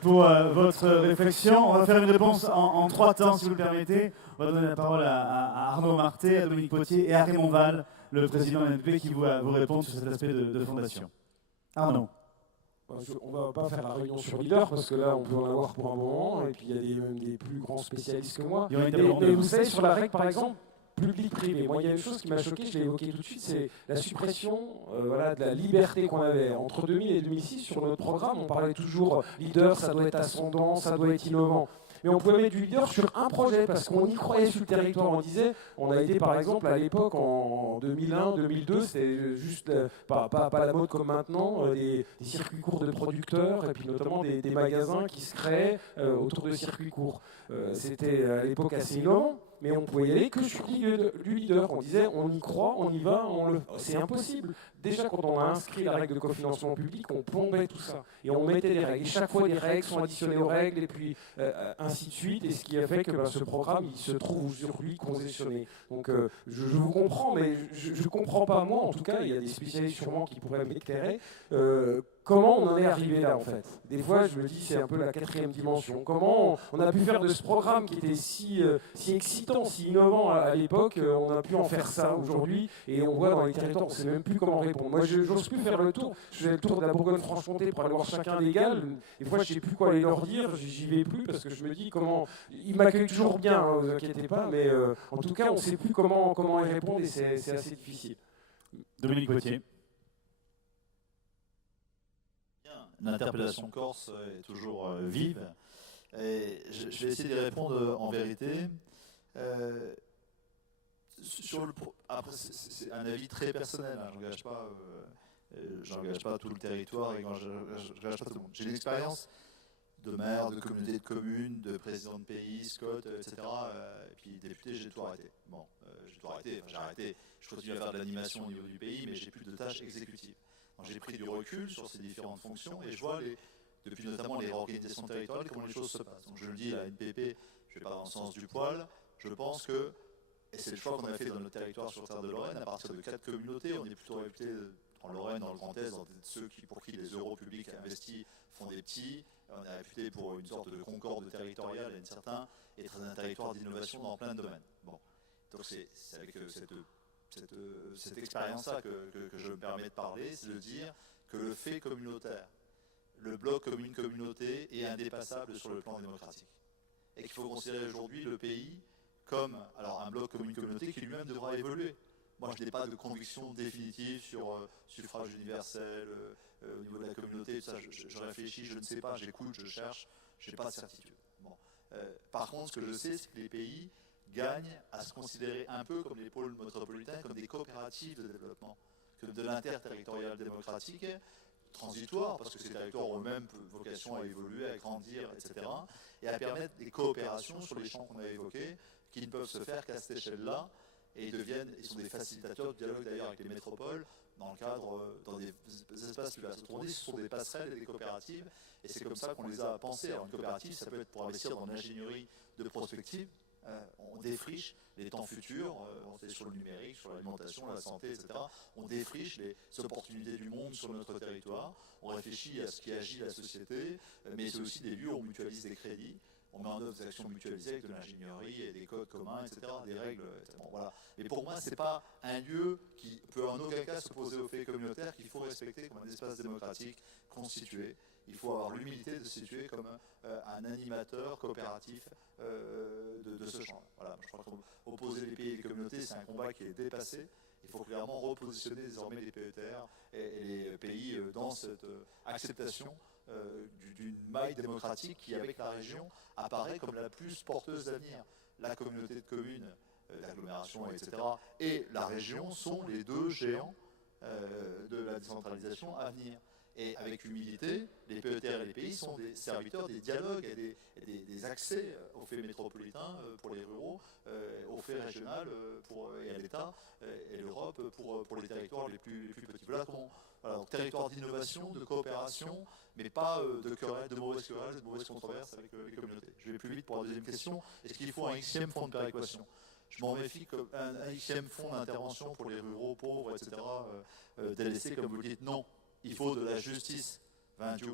pour votre réflexion. On va faire une réponse en 3 temps, si vous le permettez. On va donner la parole à Arnaud Marté, à Dominique Potier et à Raymond Val, le président de la NPP, qui va vous répondre sur cet aspect de fondation. Arnaud. On ne va pas faire la réunion sur leader, parce que là, on peut en avoir pour un moment, et puis il y a même des plus grands spécialistes que moi. Mais vous savez, sur la règle, par exemple, public-privé, moi, il y a une chose qui m'a choqué, je l'ai évoqué tout de suite, c'est la suppression de la liberté qu'on avait. Entre 2000 et 2006, sur notre programme, on parlait toujours leader, ça doit être ascendant, ça doit être innovant. Mais on pouvait mettre du leader sur un projet, parce qu'on y croyait sur le territoire. On disait, on a été par exemple à l'époque en 2001, 2002, c'était juste pas la mode comme maintenant, des circuits courts de producteurs, et puis notamment des magasins qui se créaient autour de circuits courts. C'était à l'époque assez innovant, mais on pouvait y aller que sur du leader. On disait, on y croit, on y va, c'est impossible. Déjà, quand on a inscrit la règle de cofinancement public, on plombait tout ça. Et on mettait des règles. Et chaque fois, des règles sont additionnées aux règles, et puis ainsi de suite. Et ce qui a fait que ce programme, il se trouve aujourd'hui congestionné. Donc, je vous comprends, mais je ne comprends pas, moi, en tout cas, il y a des spécialistes sûrement qui pourraient m'éclairer. Comment on en est arrivé là, en fait? Des fois, je me dis, c'est un peu la 4e dimension. Comment on a pu faire de ce programme qui était si excitant, si innovant à l'époque, on a pu en faire ça aujourd'hui, et on voit dans les territoires, on ne sait même plus comment répondre. Moi, je n'ose plus faire le tour. Je fais le tour de la Bourgogne-Franche-Comté pour aller voir chacun d'égal. Des fois, je ne sais plus quoi aller leur dire, j'y vais plus, parce que je me dis comment... Ils m'accueillent toujours bien, ne vous inquiétez pas, mais en tout cas, on ne sait plus comment y répondre, et c'est assez difficile. Dominique Potier. L'interpellation corse est toujours vive. Et je vais essayer de répondre en vérité. Après, c'est un avis très personnel. Hein, j'engage pas tout le territoire et j'engage pas tout le monde. J'ai une expérience de maire, de communauté de communes, de président de pays, SCOT, etc. Et puis député, j'ai tout arrêté. Bon, j'ai tout arrêté. Enfin, j'ai arrêté. Je continue à faire de l'animation au niveau du pays, mais j'ai plus de tâches exécutives. J'ai pris du recul sur ces différentes fonctions et je vois, depuis notamment les réorganisations territoriales, comment les choses se passent. Donc je le dis, la NPP, je ne vais pas dans le sens du poil, je pense que, et c'est le choix qu'on a fait dans notre territoire sur Terre de Lorraine, à partir de 4 communautés, on est plutôt réputé en Lorraine, dans le Grand Est, dans ceux pour qui les euros publics investis font des petits, on est réputé pour une sorte de concorde territoriale et très un territoire d'innovation dans plein de domaines. Bon. Donc c'est avec cette expérience-là que je me permets de parler, c'est de dire que le fait communautaire, le bloc commune-communauté est indépassable sur le plan démocratique. Et qu'il faut considérer aujourd'hui le pays comme un bloc commune-communauté qui lui-même devra évoluer. Moi, je n'ai pas de conviction définitive sur suffrage universel, au niveau de la communauté, tout ça. Je réfléchis, je ne sais pas, j'écoute, je cherche, je n'ai pas de certitude. Bon. Par contre, ce que je sais, c'est que les pays gagnent à se considérer un peu comme les pôles métropolitains, comme des coopératives de développement, comme de l'interterritorial démocratique, transitoire, parce que ces territoires ont eux-mêmes vocation à évoluer, à grandir, etc., et à permettre des coopérations sur les champs qu'on a évoqués, qui ne peuvent se faire qu'à cette échelle-là, et ils sont des facilitateurs de dialogue d'ailleurs avec les métropoles, dans le cadre, dans des espaces plus vastes. Autrement dit, ce sont des passerelles et des coopératives, et c'est comme ça qu'on les a pensées. Alors une coopérative, ça peut être pour investir dans l'ingénierie de prospective, on défriche les temps futurs, on est sur le numérique, sur l'alimentation, la santé, etc. On défriche les opportunités du monde sur notre territoire, on réfléchit à ce qui agit la société, mais c'est aussi des lieux où on mutualise des crédits, on met en œuvre des actions mutualisées avec de l'ingénierie et des codes communs, etc., des règles, etc. Bon, voilà. Mais pour moi, ce n'est pas un lieu qui peut en aucun cas s'opposer aux faits communautaires qu'il faut respecter comme un espace démocratique constitué. Il faut avoir l'humilité de se situer comme un animateur coopératif de ce champ. Voilà. Je crois qu'opposer les pays et les communautés, c'est un combat qui est dépassé. Il faut clairement repositionner désormais les PETR et les pays dans cette acceptation d'une maille démocratique qui, avec la région, apparaît comme la plus porteuse d'avenir. La communauté de communes, l'agglomération, etc., et la région sont les deux géants de la décentralisation à venir. Et avec humilité, les PETR et les pays sont des serviteurs des dialogues et des accès aux faits métropolitains pour les ruraux, aux faits régionaux et à l'État et l'Europe pour les territoires les plus petits. Voilà, donc territoire d'innovation, de coopération, mais pas de querelles, de mauvaises querelles, de mauvaises controverses avec les communautés. Je vais plus vite pour la deuxième question. Est-ce qu'il faut un Xème fonds de péréquation ? Je m'en méfie qu'un Xème fonds d'intervention pour les ruraux pauvres, etc., délaissés, comme vous le dites, non. Il faut de la justice,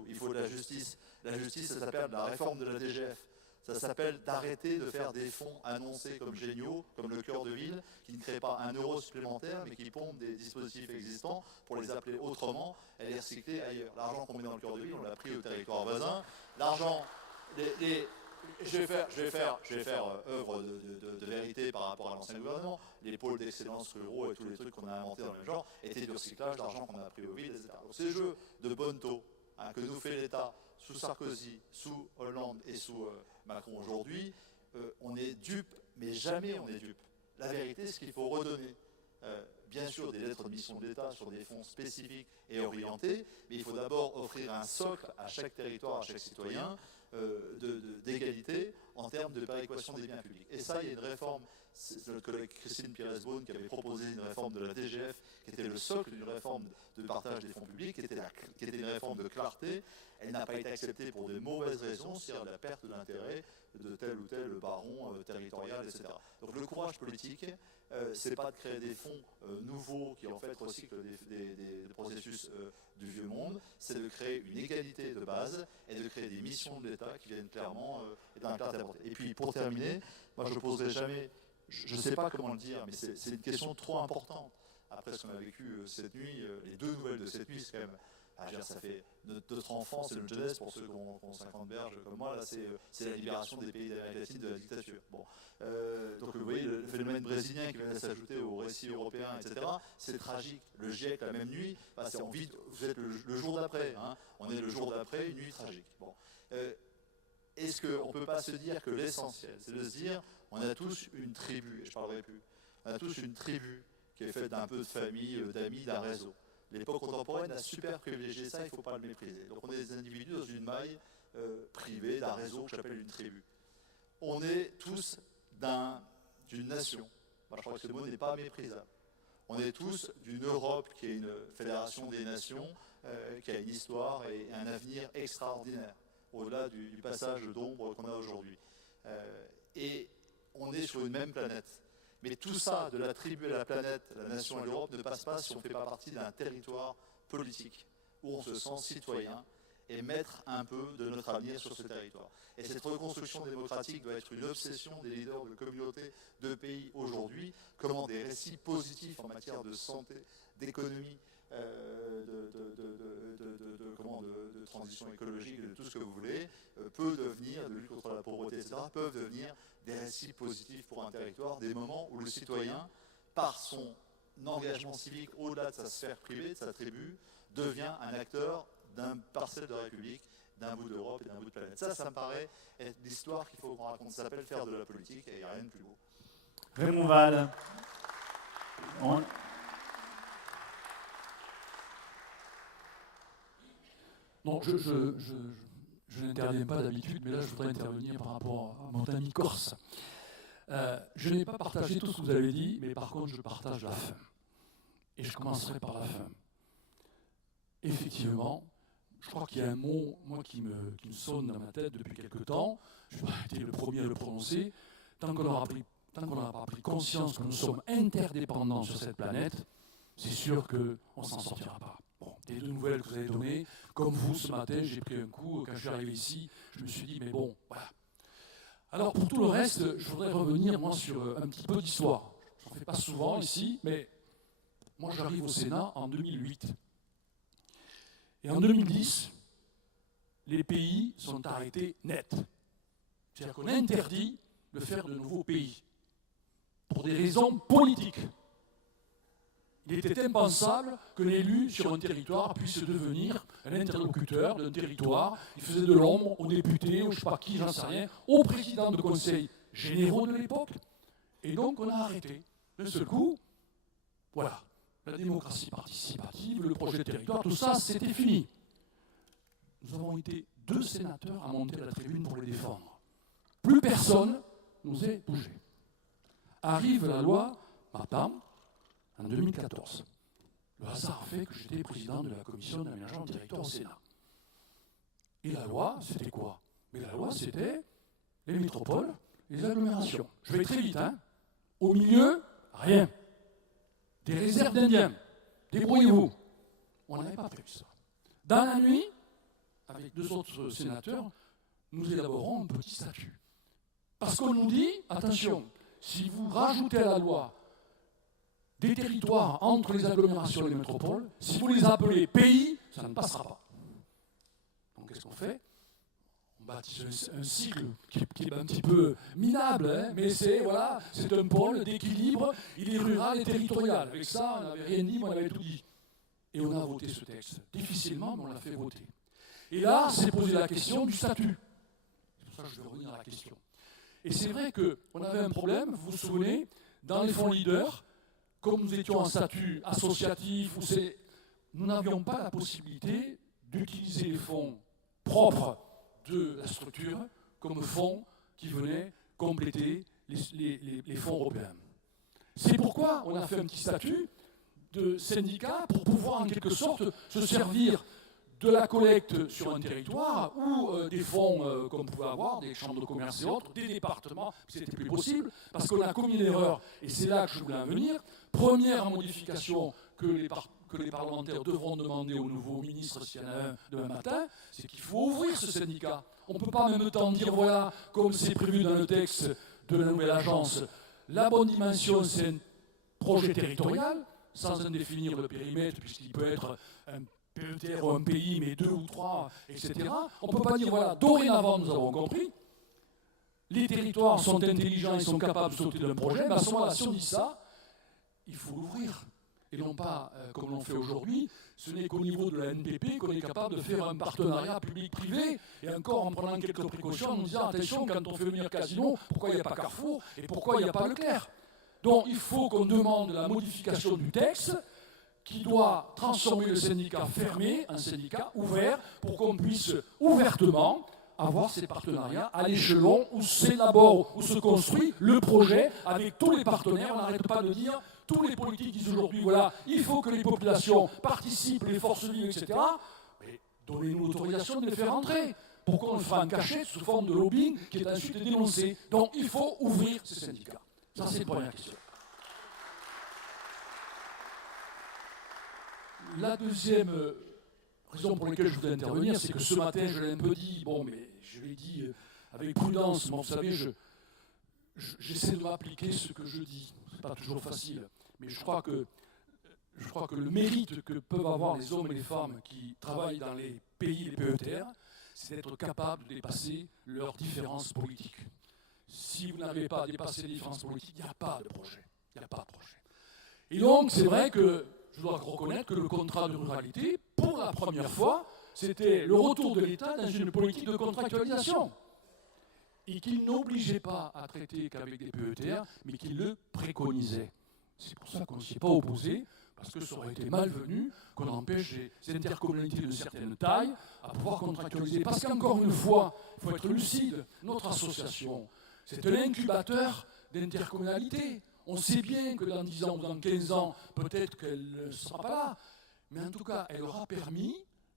il faut de la justice. La justice, ça s'appelle la réforme de la DGF. Ça s'appelle d'arrêter de faire des fonds annoncés comme géniaux, comme le cœur de ville, qui ne créent pas un euro supplémentaire, mais qui pompent des dispositifs existants pour les appeler autrement et les recycler ailleurs. L'argent qu'on met dans le cœur de ville, on l'a pris au territoire voisin. L'argent, je vais faire œuvre de vérité par rapport à l'ancien gouvernement. Les pôles d'excellence ruraux et tous les trucs qu'on a inventés dans le même genre étaient du recyclage d'argent qu'on a pris aux villes, etc. Donc ces jeux de bon taux que nous fait l'État sous Sarkozy, sous Hollande et sous Macron aujourd'hui, on est dupe, mais jamais on est dupe. La vérité, c'est qu'il faut redonner, bien sûr, des lettres de mission de l'État sur des fonds spécifiques et orientés, mais il faut d'abord offrir un socle à chaque territoire, à chaque citoyen, d'égalité en termes de péréquation des biens publics. Et ça, il y a une réforme, c'est notre collègue Christine Pires-Beaune qui avait proposé une réforme de la DGF, qui était le socle d'une réforme de partage des fonds publics, qui était une réforme de clarté. Elle n'a pas été acceptée pour de mauvaises raisons, c'est-à-dire la perte d'intérêt de tel ou tel baron territorial, etc. Donc le courage politique, c'est pas de créer des fonds nouveaux qui en fait recyclent des processus du vieux monde, c'est de créer une égalité de base et de créer des missions de l'État qui viennent clairement et dans la clarté apportée. Et puis pour terminer, moi je ne poserai jamais, je ne sais pas comment le dire, mais c'est une question trop importante. Après ce qu'on a vécu cette nuit, les deux nouvelles de cette nuit, c'est quand même... ça fait notre enfance et notre jeunesse, pour ceux qui ont 50 berges comme moi, là, c'est la libération des pays d'Amérique latine de la dictature. Bon. Donc vous voyez, le phénomène brésilien qui vient de s'ajouter au récit européen, etc., c'est tragique. Le GIEC, la même nuit, vous êtes le jour d'après, hein, on est le jour d'après, une nuit tragique. Bon. Est-ce qu'on ne peut pas se dire que l'essentiel, c'est de se dire, on a tous une tribu, et je ne parlerai plus, on a tous une tribu qui est faite d'un peu de famille, d'amis, d'un réseau. L'époque contemporaine a super privilégié ça, il ne faut pas le mépriser. Donc on est des individus dans une maille privée, d'un réseau que j'appelle une tribu. On est tous d'une nation. Je crois que ce mot n'est pas méprisable. On est tous d'une Europe qui est une fédération des nations, qui a une histoire et un avenir extraordinaire, au-delà du passage d'ombre qu'on a aujourd'hui. Et on est sur une même planète. Mais tout ça, de la tribu à la planète, la nation et l'Europe, ne passe pas si on ne fait pas partie d'un territoire politique, où on se sent citoyen et mettre un peu de notre avenir sur ce territoire. Et cette reconstruction démocratique doit être une obsession des leaders de communautés, de pays aujourd'hui, comment des récits positifs en matière de santé, d'économie, de transition écologique, de tout ce que vous voulez, peut devenir, de lutte contre la pauvreté, etc., peuvent devenir des récits positifs pour un territoire, des moments où le citoyen, par son engagement civique au-delà de sa sphère privée, de sa tribu, devient un acteur d'un parcelle de la République, d'un bout d'Europe et d'un bout de planète. Ça me paraît être l'histoire qu'il faut qu'on raconte. Ça s'appelle faire de la politique et il n'y a rien de plus beau. Raymond Val. Non, je n'interviens pas d'habitude, mais là je voudrais intervenir par rapport à mon ami corse. Je n'ai pas partagé tout ce que vous avez dit, mais par contre, je partage la fin. Et je commencerai par la fin. Effectivement, je crois qu'il y a un mot, moi, qui me sonne dans ma tête depuis quelque temps. Je n'ai pas été le premier à le prononcer. Tant qu'on n'aura pas pris conscience que nous sommes interdépendants sur cette planète, c'est sûr qu'on ne s'en sortira pas. Bon, des deux nouvelles que vous avez données, comme vous, ce matin, j'ai pris un coup. Quand je suis arrivé ici, je me suis dit, mais bon, voilà. Alors, pour tout le reste, je voudrais revenir, moi, sur un petit peu d'histoire. Je n'en fais pas souvent ici, mais moi, j'arrive au Sénat en 2008. Et en 2010, les pays sont arrêtés net. C'est-à-dire qu'on interdit de faire de nouveaux pays, pour des raisons politiques. Il était impensable qu'un élu sur un territoire puisse devenir un interlocuteur d'un territoire. Il faisait de l'ombre aux députés, ou je ne sais pas qui, j'en sais rien, au président de conseil généraux de l'époque. Et donc on a arrêté. D'un seul coup, voilà, la démocratie participative, le projet de territoire, tout ça, c'était fini. Nous avons été 2 sénateurs à monter à la tribune pour les défendre. Plus personne nous est bougé. Arrive la loi MAPAM, en 2014. Le hasard fait que j'étais président de la commission d'aménagement du territoire au Sénat. Et la loi, c'était quoi? Mais la loi, c'était les métropoles et les agglomérations. Je vais très vite, hein. Au milieu, rien. Des réserves d'Indiens. Débrouillez-vous. On n'avait pas prévu ça. Dans la nuit, avec 2 autres sénateurs, nous élaborons un petit statut. Parce qu'on nous dit, attention, si vous rajoutez à la loi des territoires entre les agglomérations et les métropoles, si vous les appelez pays, ça ne passera pas. Donc qu'est-ce qu'on fait? On baptise un cycle qui est un petit peu minable, hein, mais c'est un pôle d'équilibre, il est rural et territorial. Avec ça, on n'avait rien dit, mais on avait tout dit. Et on a voté ce texte. Difficilement, mais on l'a fait voter. Et là, c'est posé la question du statut. C'est pour ça que je vais revenir à la question. Et c'est vrai qu'on avait un problème, vous vous souvenez, dans les fonds leaders, comme nous étions en statut associatif, nous n'avions pas la possibilité d'utiliser les fonds propres de la structure comme fonds qui venaient compléter les fonds européens. C'est pourquoi on a fait un petit statut de syndicat pour pouvoir en quelque sorte se servir de la collecte sur un territoire ou des fonds qu'on pouvait avoir, des chambres de commerce et autres, des départements, c'était plus possible, parce qu'on a commis l'erreur, et c'est là que je voulais en venir. Première modification que les parlementaires devront demander au nouveau ministre, s'il y en a un demain matin, c'est qu'il faut ouvrir ce syndicat. On ne peut pas en même temps dire, voilà, comme c'est prévu dans le texte de la nouvelle agence, la bonne dimension, c'est un projet territorial, sans en définir le périmètre, puisqu'il peut être un PETR ou un pays, mais 2 ou 3, etc. On ne peut pas dire, voilà, dorénavant, nous avons compris, les territoires sont intelligents, ils sont capables de sauter d'un projet, mais à ce moment-là, si on dit ça, il faut l'ouvrir. Et non pas, comme l'on fait aujourd'hui, ce n'est qu'au niveau de la NPP qu'on est capable de faire un partenariat public-privé, et encore en prenant quelques précautions, en nous disant, attention, quand on fait venir Casino, pourquoi il n'y a pas Carrefour, et pourquoi il n'y a pas Leclerc? Donc il faut qu'on demande la modification du texte, qui doit transformer le syndicat fermé en syndicat ouvert pour qu'on puisse ouvertement avoir ces partenariats à l'échelon où s'élabore, où se construit le projet avec tous les partenaires. On n'arrête pas de dire, tous les politiques disent aujourd'hui, voilà, il faut que les populations participent, les forces vives, etc. Mais donnez-nous l'autorisation de les faire entrer. Pourquoi on le fera en cachette sous forme de lobbying qui est ensuite dénoncé? Donc il faut ouvrir ces syndicats. Ça, c'est la première question. La deuxième raison pour laquelle je voulais intervenir, c'est que ce matin, je l'ai un peu dit, bon, mais je l'ai dit avec prudence, mais vous savez, j'essaie de m'appliquer ce que je dis. Ce n'est pas toujours facile, mais je crois que le mérite que peuvent avoir les hommes et les femmes qui travaillent dans les pays, les PETR, c'est d'être capables de dépasser leurs différences politiques. Si vous n'avez pas dépassé les différences politiques, il n'y a pas de projet. Il n'y a pas de projet. Et donc, c'est vrai que je dois reconnaître que le contrat de ruralité, pour la première fois, c'était le retour de l'État dans une politique de contractualisation. Et qu'il n'obligeait pas à traiter qu'avec des PETR, mais qu'il le préconisait. C'est pour ça qu'on ne s'y est pas opposé, parce que ça aurait été malvenu qu'on empêche les intercommunalités de certaine taille à pouvoir contractualiser. Parce qu'encore une fois, il faut être lucide, notre association, c'est un incubateur d'intercommunalité. On sait bien que dans 10 ans ou dans 15 ans, peut-être qu'elle ne sera pas là, mais en tout cas, elle aura permis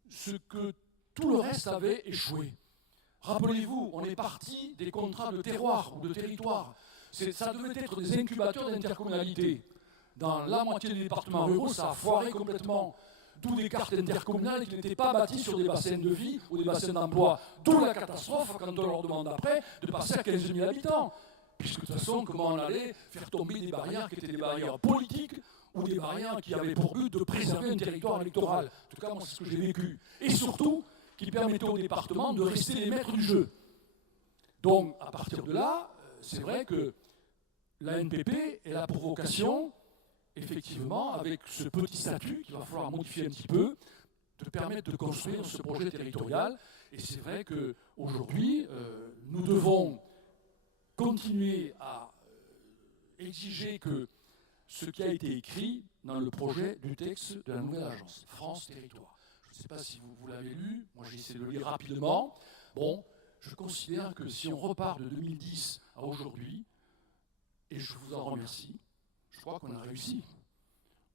ce que tout le reste avait échoué. Rappelez-vous, on est parti des contrats de terroir ou de territoire. Ça devait être des incubateurs d'intercommunalité. Dans la moitié des départements ruraux, ça a foiré complètement. D'où des cartes intercommunales qui n'étaient pas bâties sur des bassins de vie ou des bassins d'emploi. D'où la catastrophe quand on leur demande après de passer à 15 000 habitants. Puisque de toute façon, comment on allait faire tomber des barrières qui étaient des barrières politiques ou des barrières qui avaient pour but de préserver un territoire électoral. En tout cas, moi, c'est ce que j'ai vécu. Et surtout, qui permettait aux départements de rester les maîtres du jeu. Donc, à partir de là, c'est vrai que la NPP est là pour vocation, effectivement, avec ce petit statut qu'il va falloir modifier un petit peu, de permettre de construire ce projet territorial. Et c'est vrai qu'aujourd'hui, nous devons continuer à exiger que ce qui a été écrit dans le projet du texte de la nouvelle agence, France Territoire. Je ne sais pas si vous l'avez lu, moi j'ai essayé de le lire rapidement. Bon, je considère que si on repart de 2010 à aujourd'hui, et je vous en remercie, je crois qu'on a réussi.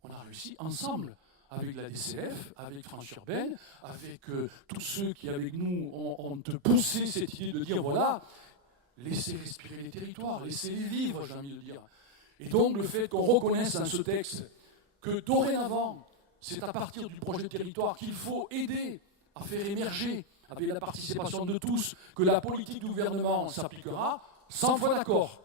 On a réussi ensemble, avec la DCF, avec France Urbaine, avec tous ceux qui, avec nous, ont poussé cette idée de dire, voilà, laissez respirer les territoires, laissez-les vivre, j'ai envie de dire. Et donc le fait qu'on reconnaisse dans ce texte que dorénavant, c'est à partir du projet de territoire qu'il faut aider à faire émerger, avec la participation de tous, que la politique du gouvernement s'appliquera, 100 fois d'accord.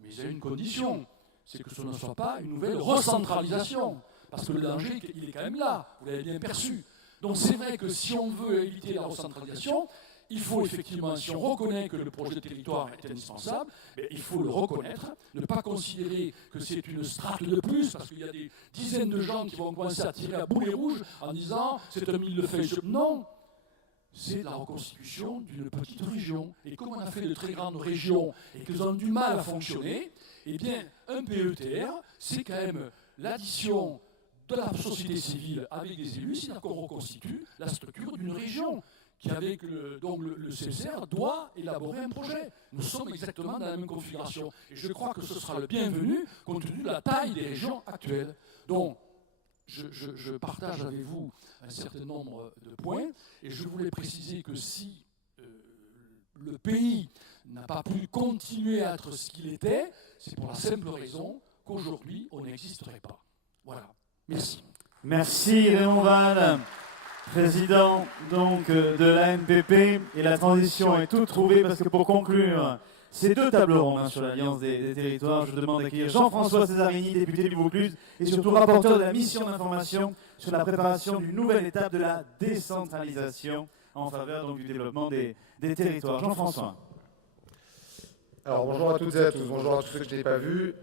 Mais il y a une condition, c'est que ce ne soit pas une nouvelle recentralisation. Parce que le danger, il est quand même là, vous l'avez bien perçu. Donc c'est vrai que si on veut éviter la recentralisation, il faut effectivement, si on reconnaît que le projet de territoire est indispensable, il faut le reconnaître, ne pas considérer que c'est une strate de plus, parce qu'il y a des dizaines de gens qui vont commencer à tirer à boulet rouge en disant c'est un millefeuille. Non, c'est la reconstitution d'une petite région. Et comme on a fait de très grandes régions et qu'elles ont du mal à fonctionner, eh bien, un PETR, c'est quand même l'addition de la société civile avec des élus, c'est-à-dire qu'on reconstitue la structure d'une région qui, avec le CSR, doit élaborer un projet. Nous sommes exactement dans la même configuration. Et je crois que ce sera le bienvenu compte tenu de la taille des régions actuelles. Donc, je partage avec vous un certain nombre de points, et je voulais préciser que si le pays n'a pas pu continuer à être ce qu'il était, c'est pour la simple raison qu'aujourd'hui, on n'existerait pas. Voilà. Merci. Merci Raymond Val, président donc de l'ANPP, et la transition est toute trouvée parce que pour conclure ces deux tables rondes sur l'Alliance des territoires, je demande d'accueillir Jean-François Cesarini, député du Vaucluse et surtout rapporteur de la mission d'information sur la préparation d'une nouvelle étape de la décentralisation en faveur donc, du développement des territoires. Jean-François. Alors bonjour à toutes et à tous, bonjour à tous ceux que je n'ai pas vus.